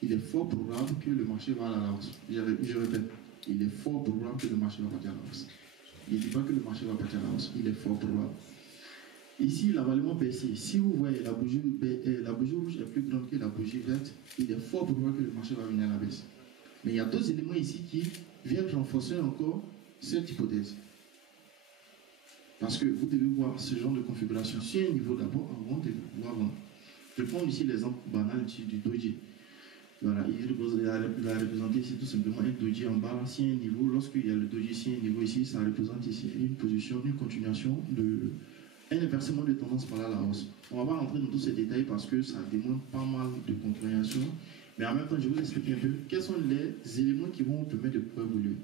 il est fort probable que le marché va à la hausse. Je répète, il est fort probable que le marché va partir à la hausse. Il ne dit pas que le marché va partir à la hausse, il est fort probable. Ici, l'avalement baissier, si vous voyez la bougie rouge est plus grande que la bougie verte, il est fort probable que le marché va venir à la baisse. Mais il y a d'autres éléments ici qui viennent renforcer encore cette hypothèse. Parce que vous devez voir ce genre de configuration sur un niveau d'abord avant de pouvoir vendre. Je prends ici l'exemple banal du doji. Voilà, il a représenté ici tout simplement un doji en bas. Si un niveau, lorsqu'il y a le doji ici, un niveau ici, ça représente ici une position, une continuation un inversement de tendance par là à la hausse. On ne va pas rentrer dans tous ces détails parce que ça demande pas mal de compréhension Mais en même temps, je vais vous expliquer un peu quels sont les éléments qui vont vous permettre de pouvoir évoluer.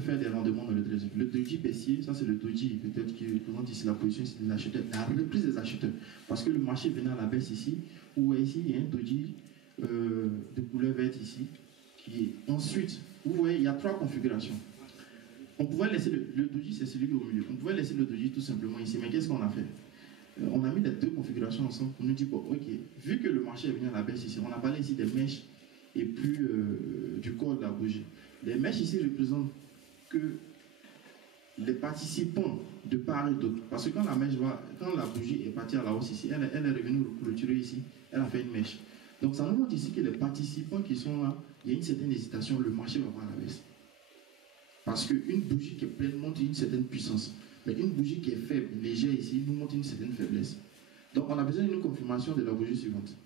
Faire des rendements dans le trading. Le doji baissier, ça c'est le doji, peut-être qui représente ici la position ici des acheteurs, la reprise des acheteurs. Parce que le marché venait à la baisse ici, vous voyez ici, il y a un doji de couleur verte ici, qui est ensuite, vous voyez, il y a 3 configurations. On pouvait laisser le doji, c'est celui au milieu. On pouvait laisser le doji tout simplement ici, mais qu'est-ce qu'on a fait? On a mis les 2 configurations ensemble pour nous dire, bon, ok, vu que le marché est venu à la baisse ici, on a parlé ici des mèches et puis du corps de la bougie. Les mèches ici représentent que les participants de part et d'autre, parce que quand la bougie est partie à la hausse ici, elle est revenue clôturer ici, elle a fait une mèche. Donc ça nous montre ici que les participants qui sont là, il y a une certaine hésitation, le marché va voir à la baisse. Parce qu'une bougie qui est pleine montre une certaine puissance, mais une bougie qui est faible, légère ici, nous montre une certaine faiblesse. Donc on a besoin d'une confirmation de la bougie suivante.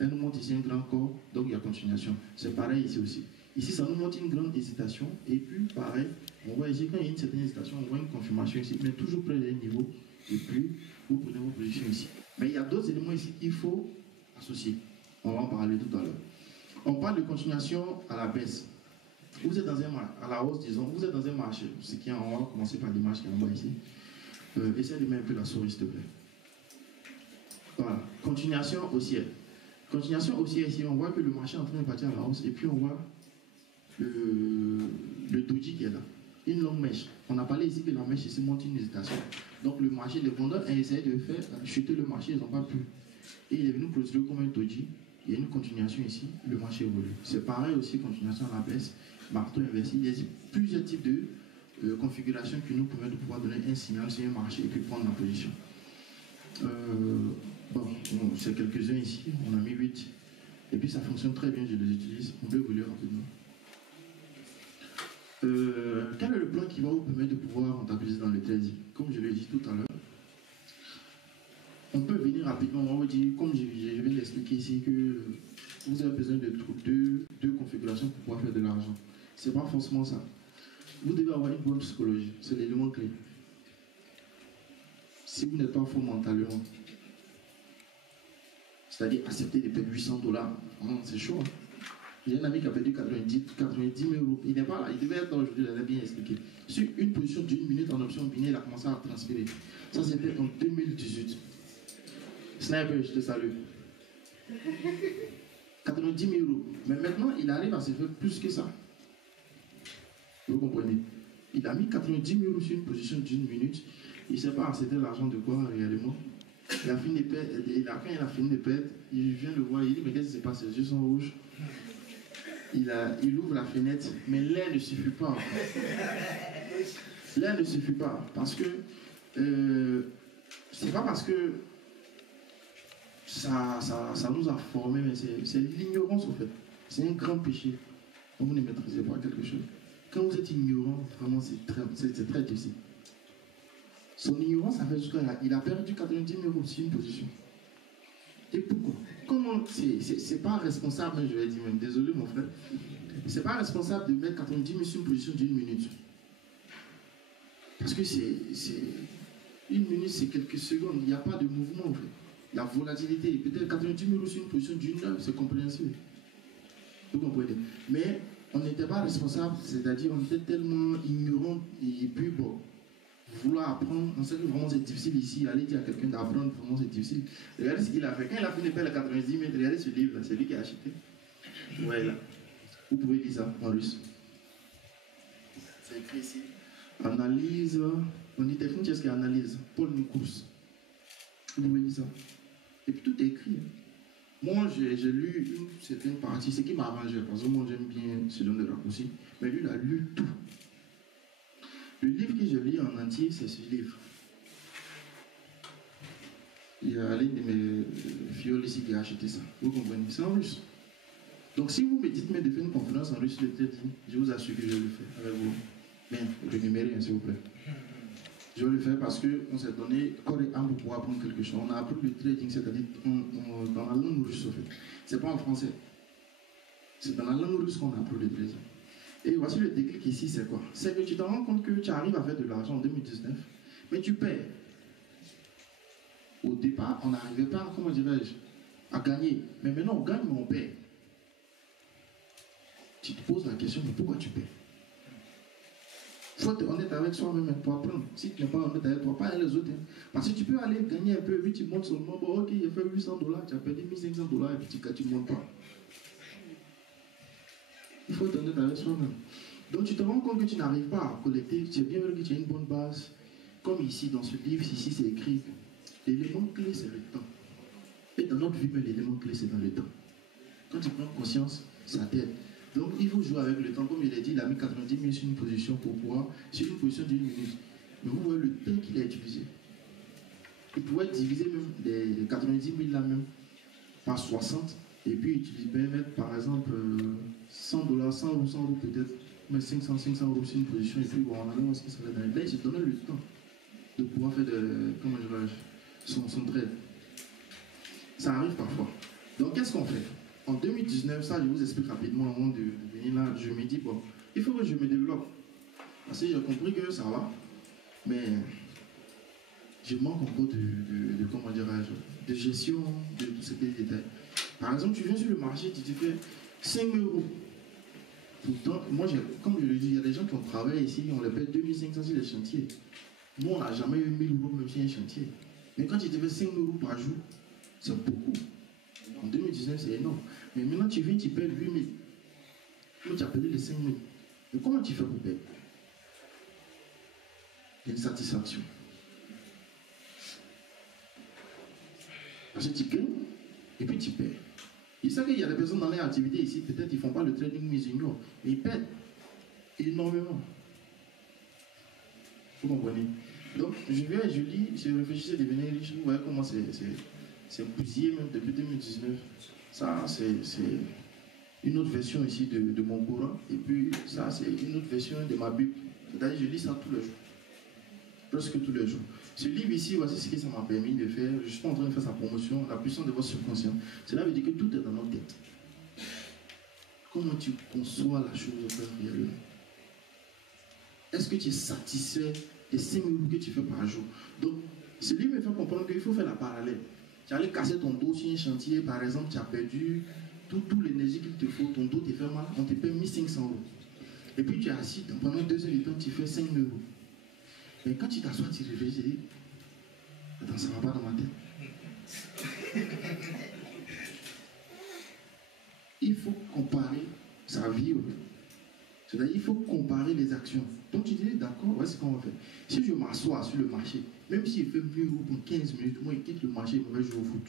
Elle nous montre ici un grand corps, donc il y a continuation. C'est pareil ici aussi. Ici, ça nous montre une grande hésitation. Et puis, pareil, on voit ici, quand il y a une certaine hésitation, on voit une confirmation ici, mais toujours près d'un niveau. Et puis, vous prenez vos positions ici. Mais il y a d'autres éléments ici qu'il faut associer. On va en parler tout à l'heure. On parle de continuation à la baisse. Vous êtes dans un marché, à la hausse, disons, vous êtes dans un marché. Ce qui est en haut, on va commencer par l'image qui est en bas ici. Essayez de mettre un peu la souris, s'il te plaît. Voilà. Continuation haussière. Continuation haussière ici, on voit que le marché est en train de partir à la hausse. Et puis, on voit le doji qui est là, une longue mèche. On a parlé ici que la mèche ici montre une hésitation. Donc le marché, les vendeurs ont essayé de faire chuter le marché, ils n'ont pas pu. Et il est venu clôturer comme un doji. Il y a une continuation ici, le marché évolue. C'est pareil aussi, continuation à la baisse, marteau inversé. Il y a plusieurs types de configurations qui nous permettent de pouvoir donner un signal sur un marché et puis prendre la position. Bon, c'est quelques-uns ici, on a mis 8. Et puis ça fonctionne très bien, je les utilise. On peut évoluer rapidement. Quel est le plan qui va vous permettre de pouvoir rentabiliser dans le trading? Comme je l'ai dit tout à l'heure, on peut venir rapidement, on va vous dire, comme je viens d'expliquer ici, que vous avez besoin de deux configurations pour pouvoir faire de l'argent. Ce n'est pas forcément ça. Vous devez avoir une bonne psychologie, c'est l'élément clé. Si vous n'êtes pas fort mentalement, c'est-à-dire accepter de perdre $800, c'est chaud. Hein? J'ai un ami qui a perdu 90 000 euros. Il n'est pas là, il devait être là aujourd'hui, il avait bien expliqué. Sur une position d'une minute en option binaire, il a commencé à transpirer. Ça, c'était en 2018. Sniper, je te salue. 90 000 euros. Mais maintenant, il arrive à se faire plus que ça. Vous comprenez? Il a mis 90 000 euros sur une position d'une minute. Il ne sait pas c'était l'argent de quoi réellement. Il a fini de perdre. Quand il a fini de perdre, il vient le voir, il dit mais qu'est-ce qui s'est passé? Les yeux sont rouges. Il ouvre la fenêtre, mais l'air ne suffit pas. L'air ne suffit pas. Parce que c'est pas parce que ça nous a formés, mais c'est l'ignorance en fait. C'est un grand péché quand vous ne maîtrisez pas quelque chose. Quand vous êtes ignorant, vraiment c'est très difficile. Son ignorance a fait jusqu'à là. Il a perdu 90 000 euros sur une position. Et pourquoi? Comment c'est pas responsable, je vais dire même, désolé mon frère, c'est pas responsable de mettre 90 000 sur une position d'une minute. Parce que une minute, c'est quelques secondes, il n'y a pas de mouvement en fait. La volatilité, peut-être 90 000 euros sur une position d'une heure, c'est compréhensible. Vous comprenez? Mais on n'était pas responsable, c'est-à-dire on était tellement ignorant et puis bon. Vouloir apprendre, on sait que vraiment c'est difficile ici. Aller dire à quelqu'un d'apprendre, vraiment c'est difficile. Regardez ce qu'il a fait. Quand il a fini de perdre 90 000, regardez ce livre-là, c'est lui qui a acheté. Ouais, là. Vous pouvez lire ça en russe. C'est écrit ici. Analyse, on dit technique, qu'est-ce qu'il y a analyse? Paul Nikous. Vous pouvez lire ça. Et puis tout est écrit. Moi, j'ai lu une certaine partie, ce qui m'a arrangé, parce que moi j'aime bien ce genre de raccourci. Mais lui, il a lu tout. Le livre que je lis en entier, c'est ce livre. Il y a l'une de mes filles ici qui a acheté ça. Vous comprenez? C'est en russe. Donc si vous me dites de faire une conférence en russe, je vous assure que je vais le faire avec vous. Mais rémunérez, s'il vous plaît. Je vais le faire parce qu'on s'est donné corps et âme pour pouvoir apprendre quelque chose. On a appris le trading, c'est-à-dire dans la langue russe, en fait. C'est pas en français. C'est dans la langue russe qu'on a appris le trading. Et voici le déclic ici, c'est quoi? C'est que tu te rends compte que tu arrives à faire de l'argent en 2019, mais tu perds. Au départ, on n'arrivait pas, comment dirais-je, à gagner. Mais maintenant, on gagne, mais on perd. tu te poses la question, mais pourquoi tu perds? Il faut être honnête avec soi-même pour apprendre. Si tu n'es pas honnête avec toi, pas avec les autres. Hein. Parce que tu peux aller gagner un peu, puis tu montes seulement, bon, ok, il a fait $800, tu as perdu $1,500, et puis tu ne montes pas. Il faut être honnête avec soi-même. Donc tu te rends compte que tu n'arrives pas à collecter, c'est bien vrai que tu as une bonne base. Comme ici, dans ce livre, ici c'est écrit, l'élément clé c'est le temps. Et dans notre vie, l'élément clé c'est dans le temps. Quand tu prends conscience, ça t'aide. Donc il faut jouer avec le temps. Comme il a dit, il a mis 90 minutes sur une position pour pouvoir, sur une position d'une minute. Mais vous voyez le temps qu'il a utilisé. Il pourrait diviser même les 90 000 là même par 60 et puis mettre par exemple $100, 100 euros peut-être, mais 500 euros sur une position et puis bon, on a voir ce que ça va donner. Là, il s'est donné le temps de pouvoir faire son trade. Ça arrive parfois. Donc qu'est-ce qu'on fait? En 2019, ça je vous explique rapidement avant de venir là, je me dis bon, il faut que je me développe. Parce que j'ai compris que ça va, mais je manque encore de gestion de tous ces détails. Par exemple, tu viens sur le marché, tu te fais 5 euros. Pourtant, moi, comme je le dis, il y a des gens qui ont travaillé ici, on les paie 2500 sur les chantiers. Nous, on n'a jamais eu 1000 euros même sur un chantier. Mais quand tu te fais 5 euros par jour, c'est beaucoup. En 2019, c'est énorme. Mais maintenant, tu viens, tu payes 8000. Toi, tu as payé les 5000. Mais comment tu fais pour payer? Il y a une satisfaction. Parce que tu gagnes et puis tu perds. Il sait qu'il y a des personnes dans les activités ici, peut-être ils ne font pas le trading musulman, mais ils perdent énormément. Vous comprenez? Donc, je lis, je réfléchissais à devenir riche. Vous voyez comment c'est bousillé même depuis 2019. Ça, c'est une autre version ici de mon Coran. Et puis, ça, c'est une autre version de ma Bible. C'est-à-dire, je lis ça tous les jours. Presque tous les jours. Ce livre ici, voici ce que ça m'a permis de faire. Je ne suis pas en train de faire sa promotion, la puissance de votre subconscient. Cela veut dire que tout est dans notre tête. Comment tu conçois la chose réellement? Est-ce que tu es satisfait des 5 euros que tu fais par jour? Donc, ce livre me fait comprendre qu'il faut faire la parallèle. Tu allais casser ton dos sur un chantier, par exemple, tu as perdu toute l'énergie qu'il te faut, ton dos te fait mal, on te paie 1500 euros. Et puis tu es assis, pendant 2 heures de temps, tu fais 5 euros. Mais quand tu t'assois, tu réfléchis, tu dis, attends, ça ne va pas dans ma tête. Il faut comparer sa vie. C'est-à-dire, il faut comparer les actions. Donc tu dis, d'accord, voici ce qu'on va faire. Si je m'assois sur le marché, même s'il fait mieux pour 15 minutes, moi, il quitte le marché et je vais jouer au foot.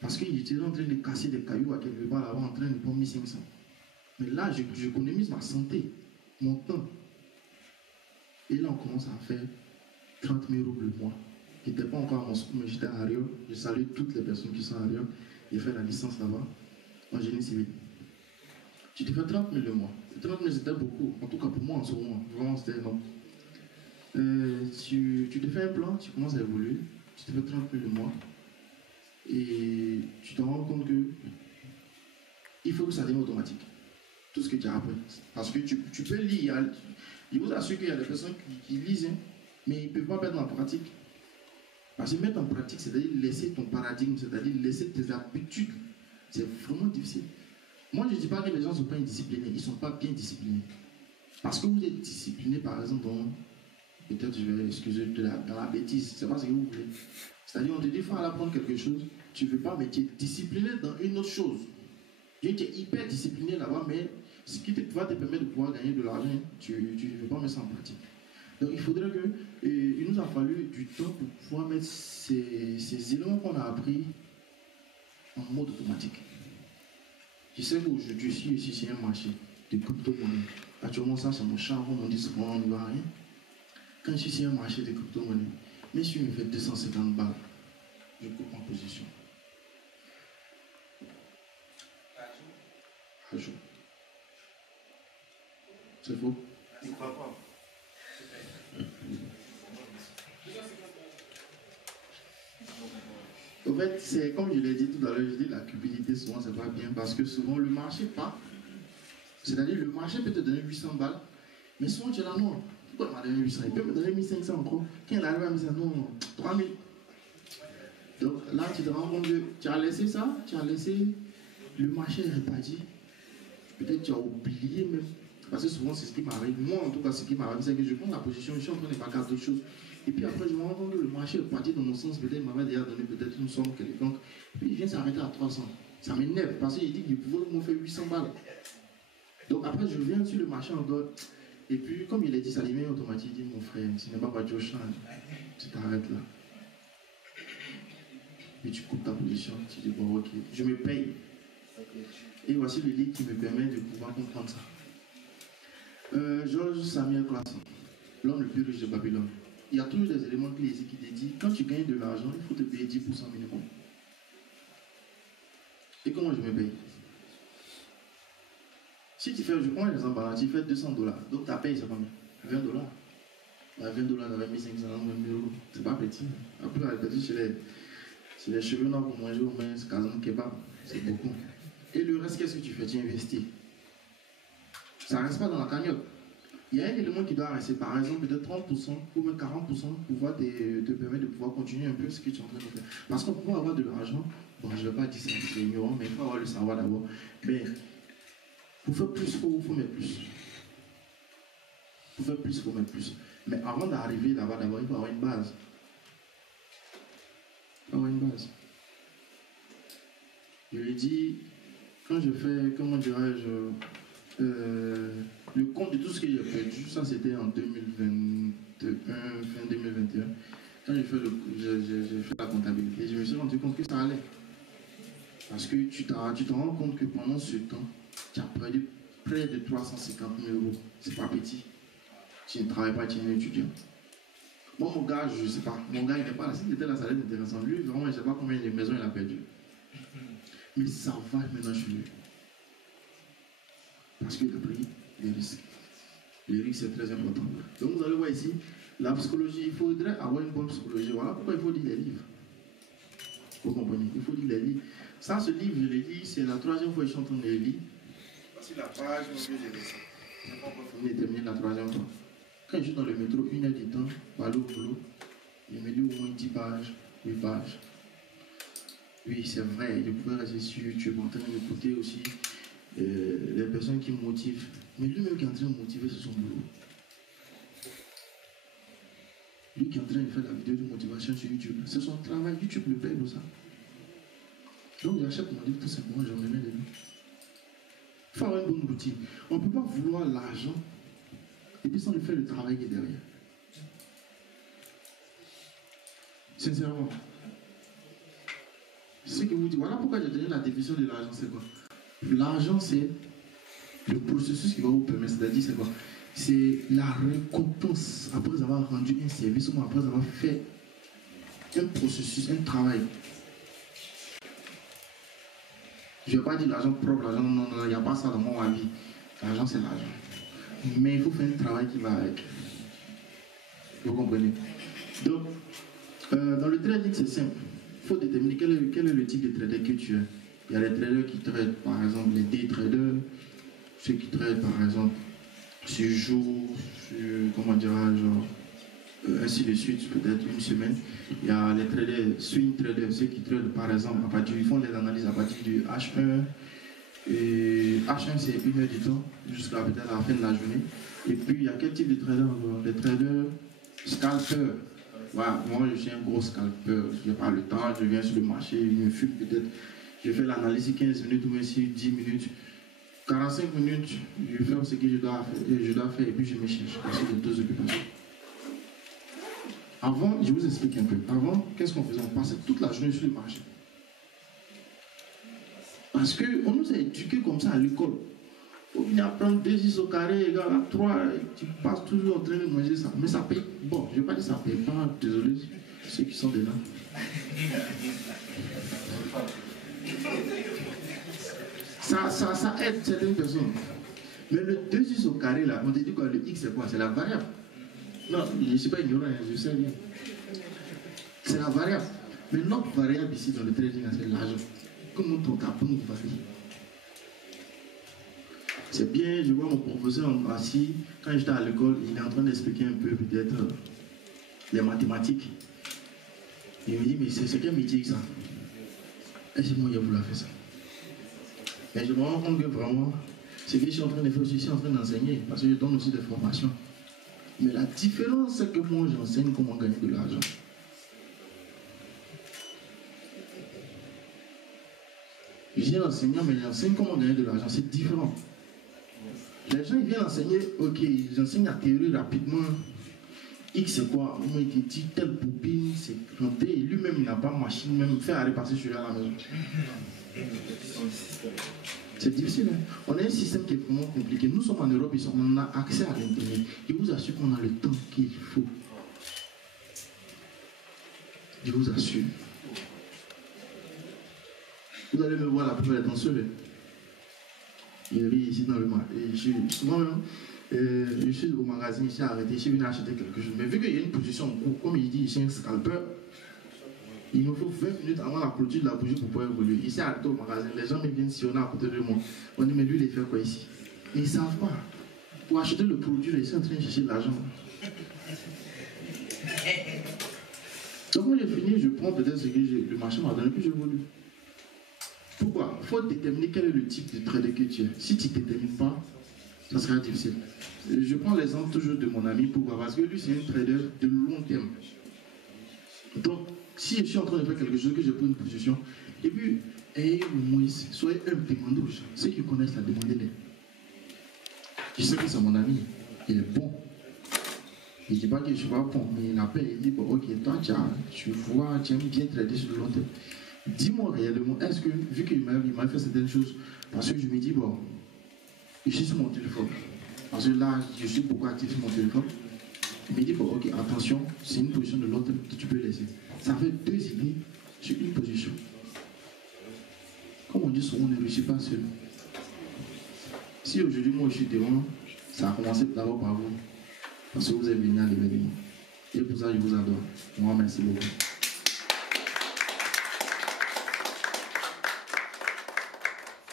Parce qu'il était en train de casser des cailloux à quelque part là-bas, en train de prendre 1500. Mais là, j'économise ma santé, mon temps. Et là, on commence à faire 30 000 euros le mois. Je n'étais pas encore à Moscou, mais j'étais à Rio. Je salue toutes les personnes qui sont à Rio. J'ai fait la licence là-bas, en génie civil. Tu te fais 30 000 le mois. 30 000, c'était beaucoup. En tout cas, pour moi, en ce moment. Vraiment, c'était énorme. Tu te fais un plan, tu commences à évoluer. Tu te fais 30 000 le mois. Et tu te rends compte que il faut que ça devienne automatique. Tout ce que tu as appris. Parce que tu peux lire. Je vous assure qu'il y a des personnes qui lisent, hein, mais ils ne peuvent pas mettre en pratique. Parce que mettre en pratique, c'est-à-dire laisser ton paradigme, c'est-à-dire laisser tes habitudes. C'est vraiment difficile. Moi, je ne dis pas que les gens ne sont pas indisciplinés. Ils ne sont pas bien disciplinés. Parce que vous êtes discipliné, par exemple, dans, peut-être je vais excuser, dans la bêtise. C'est pas ce que vous voulez. C'est-à-dire, on te dit, il faut aller apprendre quelque chose. Tu ne veux pas, mais tu es discipliné dans une autre chose. Tu es hyper discipliné là-bas, mais ce qui va te permettre de pouvoir gagner de l'argent, tu ne veux pas mettre ça en pratique. Donc il faudrait que, il nous a fallu du temps pour pouvoir mettre ces éléments qu'on a appris en mode automatique. Je sais qu'aujourd'hui, ici, c'est un marché de crypto-monnaie. Actuellement, ça, c'est mon charbon, on dit souvent, on n'y va rien. Quand je suis sur un marché de crypto-monnaie, même si je me fais 250 balles, je coupe en position. À jour. C'est faux? Il ne croit pas. En fait, c'est comme je l'ai dit tout à l'heure, je dis la cupidité souvent c'est pas bien parce que souvent le marché part. C'est-à-dire le marché peut te donner 800 balles, mais souvent tu es là, non, pourquoi il m'a donné 800? Il peut me donner 1500 encore. Quand il arrive à 1500, non, 3000. Donc là tu te rends compte que tu as laissé ça, tu as laissé le marché est réparti. Peut-être tu as oublié même. Parce que souvent, c'est ce qui m'arrive. Moi, en tout cas, ce qui m'arrive, c'est que je prends la position, je suis en train de regarder d'autres choses. Et puis après, je me rends compte que le marché est parti dans mon sens. Peut-être il m'avait déjà donné peut-être une somme quelconque. Puis il vient s'arrêter à 300. Ça m'énerve parce qu'il dit qu'il pouvait me faire 800 balles. Donc après, je viens sur le marché encore. Et puis, comme il a dit, ça lui met automatique. Il dit, mon frère, ce n'est pas du change. Tu t'arrêtes là. Et tu coupes ta position. Tu dis, bon, ok, je me paye. Et voici le livre qui me permet de pouvoir comprendre ça. Georges Samuel Classon, l'homme le plus riche de Babylone. Il y a toujours des éléments clés ici qui te disent, quand tu gagnes de l'argent, il faut te payer 10% minimum. Et comment je me paye? Si tu fais, je prends un exemple, tu fais $200, donc ta paye c'est combien? $20. $20, avec 1500, 20 euros. C'est pas petit. Après, la petite, c'est les cheveux noirs pour manger au moins, c'est quasiment kebab. C'est beaucoup. Et le reste, qu'est-ce que tu fais? Tu investis. Ça ne reste pas dans la cagnotte. Il y a un élément qui doit rester, par exemple, peut-être 30% ou même 40% pour pouvoir te permettre de pouvoir continuer un peu ce que tu es en train de faire. Parce qu'on peut avoir de l'argent, bon, je ne vais pas dire c'est ignorant, mais il faut avoir le savoir d'abord. Mais pour faire plus, il faut mettre plus. Pour faire plus, il faut mettre plus. Mais avant d'arriver là-bas, d'abord, il faut avoir une base. Il faut avoir une base. Je lui dis, quand je fais, comment dirais-je, le compte de tout ce que j'ai perdu, ça c'était en 2021, fin 2021. Quand j'ai fait la comptabilité, je me suis rendu compte que ça allait. Parce que tu te rends compte que pendant ce temps, tu as perdu près de 350 000 euros. C'est pas petit. Tu ne travailles pas, tu es un étudiant. Moi, mon gars, je ne sais pas. Mon gars, il n'est pas là. S'il était là, ça allait être intéressant. Lui, vraiment, je ne sais pas combien de maisons il a perdu. Mais ça va maintenant chez lui. Parce qu'il a pris des risques. Les risques, c'est très important. Donc, vous allez voir ici, la psychologie, il faudrait avoir une bonne psychologie. Voilà pourquoi il faut lire les livres. Vous comprenez? Il faut lire les livres. Ça, ce livre, je l'ai dit, c'est la 3e fois que je suis en train de le lire. Voici la page où j'ai lu ça. Je n'ai pas encore fini de terminer la 3e fois. Quand je suis dans le métro, 1 heure du temps, pour aller au boulot, je me lis au moins 10 pages, 8 pages. Oui, c'est vrai, je pouvais rester sur YouTube en train d'écouter aussi les personnes qui me motivent. Mais lui-même qui est en train de me motiver, c'est son boulot. Lui qui est en train de faire la vidéo de motivation sur YouTube, c'est son travail. YouTube le paye pour ça. Donc j'achète mon livre tout simplement, j'en mets dedans. Il faut avoir une bonne routine. On ne peut pas vouloir l'argent et puis sans le faire le travail qui est derrière. Sincèrement. C'est ce que vous dites. Voilà pourquoi j'ai donné la définition de l'argent, c'est quoi? L'argent, c'est le processus qui va vous permettre, c'est-à-dire c'est quoi? C'est la récompense après avoir rendu un service ou après avoir fait un processus, un travail. Je ne vais pas dire l'argent propre, l'argent, non, il n'y a pas ça dans mon avis. L'argent, c'est l'argent. Mais il faut faire un travail qui va avec. Vous comprenez? Donc, dans le trading, c'est simple. Il faut déterminer quel est le type de trader que tu es. Il y a les traders qui traitent, par exemple, les day traders, ceux qui traitent, par exemple, sur jour, comment dirais-je, ainsi de suite, peut-être une semaine. Il y a les traders, swing traders, ceux qui tradent, par exemple, ils font des analyses à partir du H1. Et H1, c'est 1 heure du temps, jusqu'à peut-être la fin de la journée. Et puis, il y a quel type de traders? Les traders scalpeurs. Voilà, moi je suis un gros scalpeur, je n'ai pas le temps, je viens sur le marché, il me fume peut-être, je fais l'analyse 15 minutes ou même 10 minutes, 45 minutes, je fais ce que je dois faire et puis je me cherche parce que j'ai 2 occupations. Avant, je vous explique un peu, avant, qu'est-ce qu'on faisait? On passait toute la journée sur le marché. Parce qu'on nous a éduqués comme ça à l'école. Il faut venir apprendre 2 6 au carré égale à 3, tu passes toujours en train de manger ça. Mais ça paye. Bon, je ne vais pas dire ça ne paye pas, désolé, ceux qui sont dedans. Ça aide certaines personnes. Mais le 2 6 au carré, là, on te dit quoi? Le X, c'est quoi? C'est la variable. Non, je ne suis pas ignorant, je sais bien. C'est la variable. Mais notre variable ici dans le trading, c'est l'argent. Comment ton capon nous varie? C'est bien, je vois mon professeur assis, quand j'étais à l'école, il est en train d'expliquer un peu peut-être les mathématiques. Il me dit, mais c'est quel métier ça? Et c'est moi qui ai voulu faire ça. Et je me rends compte que vraiment, Ce que je suis en train de faire aussi, je suis en train d'enseigner, parce que je donne aussi des formations. Mais la différence, c'est que moi, j'enseigne comment gagner de l'argent. J'ai enseignant, mais j'enseigne comment gagner de l'argent. C'est différent. Les gens, ils viennent enseigner, ok, ils enseignent la théorie rapidement. X, c'est quoi? On il dit telle bobine, c'est planté. Lui-même, il n'a pas de machine, même faire aller passer celui-là à la maison. C'est difficile. Hein? On a un système qui est vraiment compliqué. Nous sommes en Europe, on a accès à l'Internet. Je vous assure qu'on a le temps qu'il faut. Je vous assure. Vous allez me voir la plupart des temps seul. Je vis ici dans le magasin. Moi-même, je suis au magasin, je suis arrêté, je suis venu acheter quelque chose. Mais vu qu'il y a une position en cours, comme il dit, je suis un scalpeur, il me faut 20 minutes avant la clôture de la bougie pour pouvoir évoluer. Ici, arrêté au magasin, les gens me viennent sillonner à côté de moi. On dit, mais lui, il fait quoi ici? Et ils ne savent pas. Pour acheter le produit, ils sont en train de chercher de l'argent. Donc, quand j'ai fini, je prends peut-être ce que le marché m'a donné, puis j'évolue. Pourquoi? Il faut déterminer quel est le type de trader que tu es. Si tu ne détermines pas, ça sera difficile. Je prends l'exemple toujours de mon ami. Pourquoi? Parce que lui, c'est un trader de long terme. Donc, si je suis en train de faire quelque chose, que je prends une position, et puis, Moïse, soyez humble, demandez aux gens. Ceux qui connaissent la demandez-les. Je sais que c'est mon ami. Il est bon. Il ne dit pas que je ne suis pas bon, mais il appelle, il dit, bon, ok, toi, tu vois, tu aimes bien trader sur le long terme. Dis-moi réellement, est-ce que, vu qu'il m'a fait certaines choses, parce que je me dis, bon, je suis sur mon téléphone. Parce que là, je suis beaucoup actif sur mon téléphone. Il me dit, bon, ok, attention, c'est une position de long terme que tu peux laisser. Ça fait 2 idées sur une position. Comme on dit souvent, on ne réussit pas seul. Si aujourd'hui, moi, je suis devant, ça a commencé d'abord par vous. Parce que vous êtes venu à l'événement. Et pour ça, je vous adore. Moi, merci beaucoup.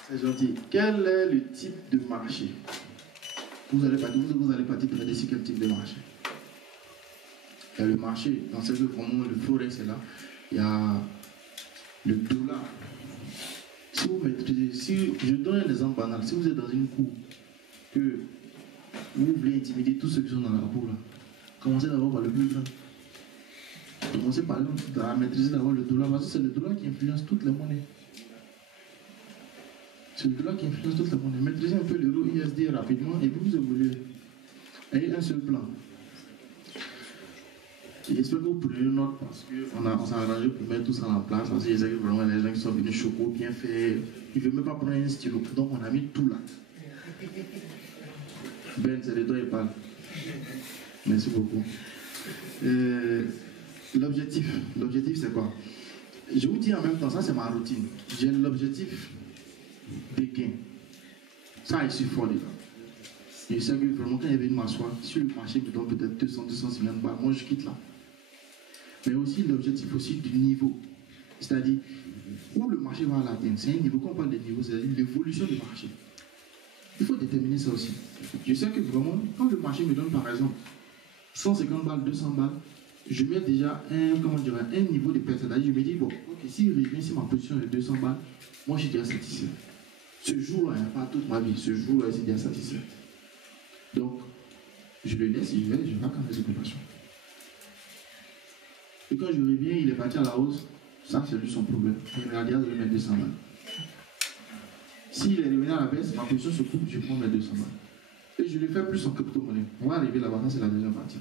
C'est gentil. Quel est le type de marché? Vous allez partir trader sur quel type de marché? Il y a le marché, dans ce que vraiment le forex est là. Il y a le dollar. Si vous maîtrisez, si je donne un exemple banal, si vous êtes dans une cour que vous voulez intimider tous ceux qui sont dans la cour là, commencez d'abord par le plus grand. Commencez par à maîtriser d'abord le dollar, parce que c'est le dollar qui influence toutes les monnaies. C'est le dollar qui influence toutes les monnaies. Maîtrisez un peu l'euro USD rapidement et puis vous évoluez. Ayez un seul plan. J'espère que vous prenez une note parce qu'on s'est arrangé pour mettre tout ça en place. Parce que je sais que vraiment les gens qui sont venus choco, bien fait, ils ne veulent même pas prendre un stylo. Donc on a mis tout là. Ben, c'est de toi il parle. Merci beaucoup. L'objectif c'est quoi? Je vous dis en même temps, ça c'est ma routine. J'ai l'objectif des gains. Ça, je suis fort dedans. Je sais que vraiment quand il vient de m'asseoir, sur le marché me donne peut-être 200 millions de balles, moi je quitte là. Mais aussi l'objectif aussi du niveau. C'est-à-dire, où le marché va l'atteindre. C'est un niveau, quand on parle de niveau, c'est-à-dire l'évolution du marché. Il faut déterminer ça aussi. Je sais que vraiment, quand le marché me donne par exemple 150 balles, 200 balles, je mets déjà un niveau de perte. C'est-à-dire, je me dis, bon, ok, si je reviens sur ma position de 200 balles, moi je suis déjà satisfait. Ce jour-là, pas toute ma vie, ce jour-là, je suis déjà satisfait. Donc, je le laisse, je vais quand mes occupations. Et quand je reviens, il est parti à la hausse, ça c'est lui son problème. Il me regarde, je vais mettre 200 balles. S'il est revenu à la baisse, ma position se coupe, je prends mes 200 balles. Et je le fais plus en crypto-monnaie. On va arriver là-bas, ça c'est la deuxième partie.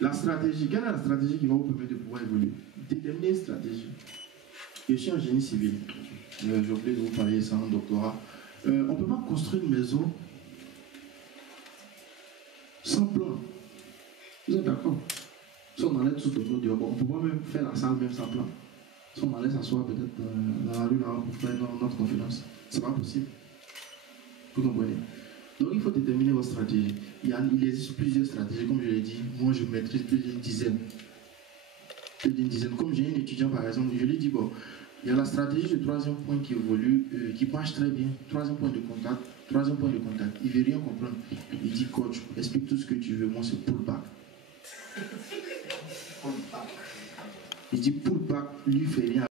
La stratégie, quelle est la stratégie qui va vous permettre de pouvoir évoluer? Déterminer une stratégie. Je suis en génie civil. J'ai oublié de vous parler de ça en doctorat. On ne peut pas construire une maison sans plan. Vous êtes d'accord? Si on enlève tout autour du on ne peut pas même faire la salle même sans plan. Si on allait s'asseoir peut-être dans la rue là, pour faire notre conférence, c'est pas possible. Vous comprenez? Donc il faut déterminer votre stratégie. Il existe plusieurs stratégies, comme je l'ai dit. Moi je maîtrise plus d'une dizaine. Comme j'ai un étudiant par exemple, je lui dis bon, il y a la stratégie du troisième point qui évolue, qui marche très bien. Troisième point de contact. Il ne veut rien comprendre. Il dit coach, explique tout ce que tu veux. Moi c'est pullback. Il dit pullback, lui fait rien.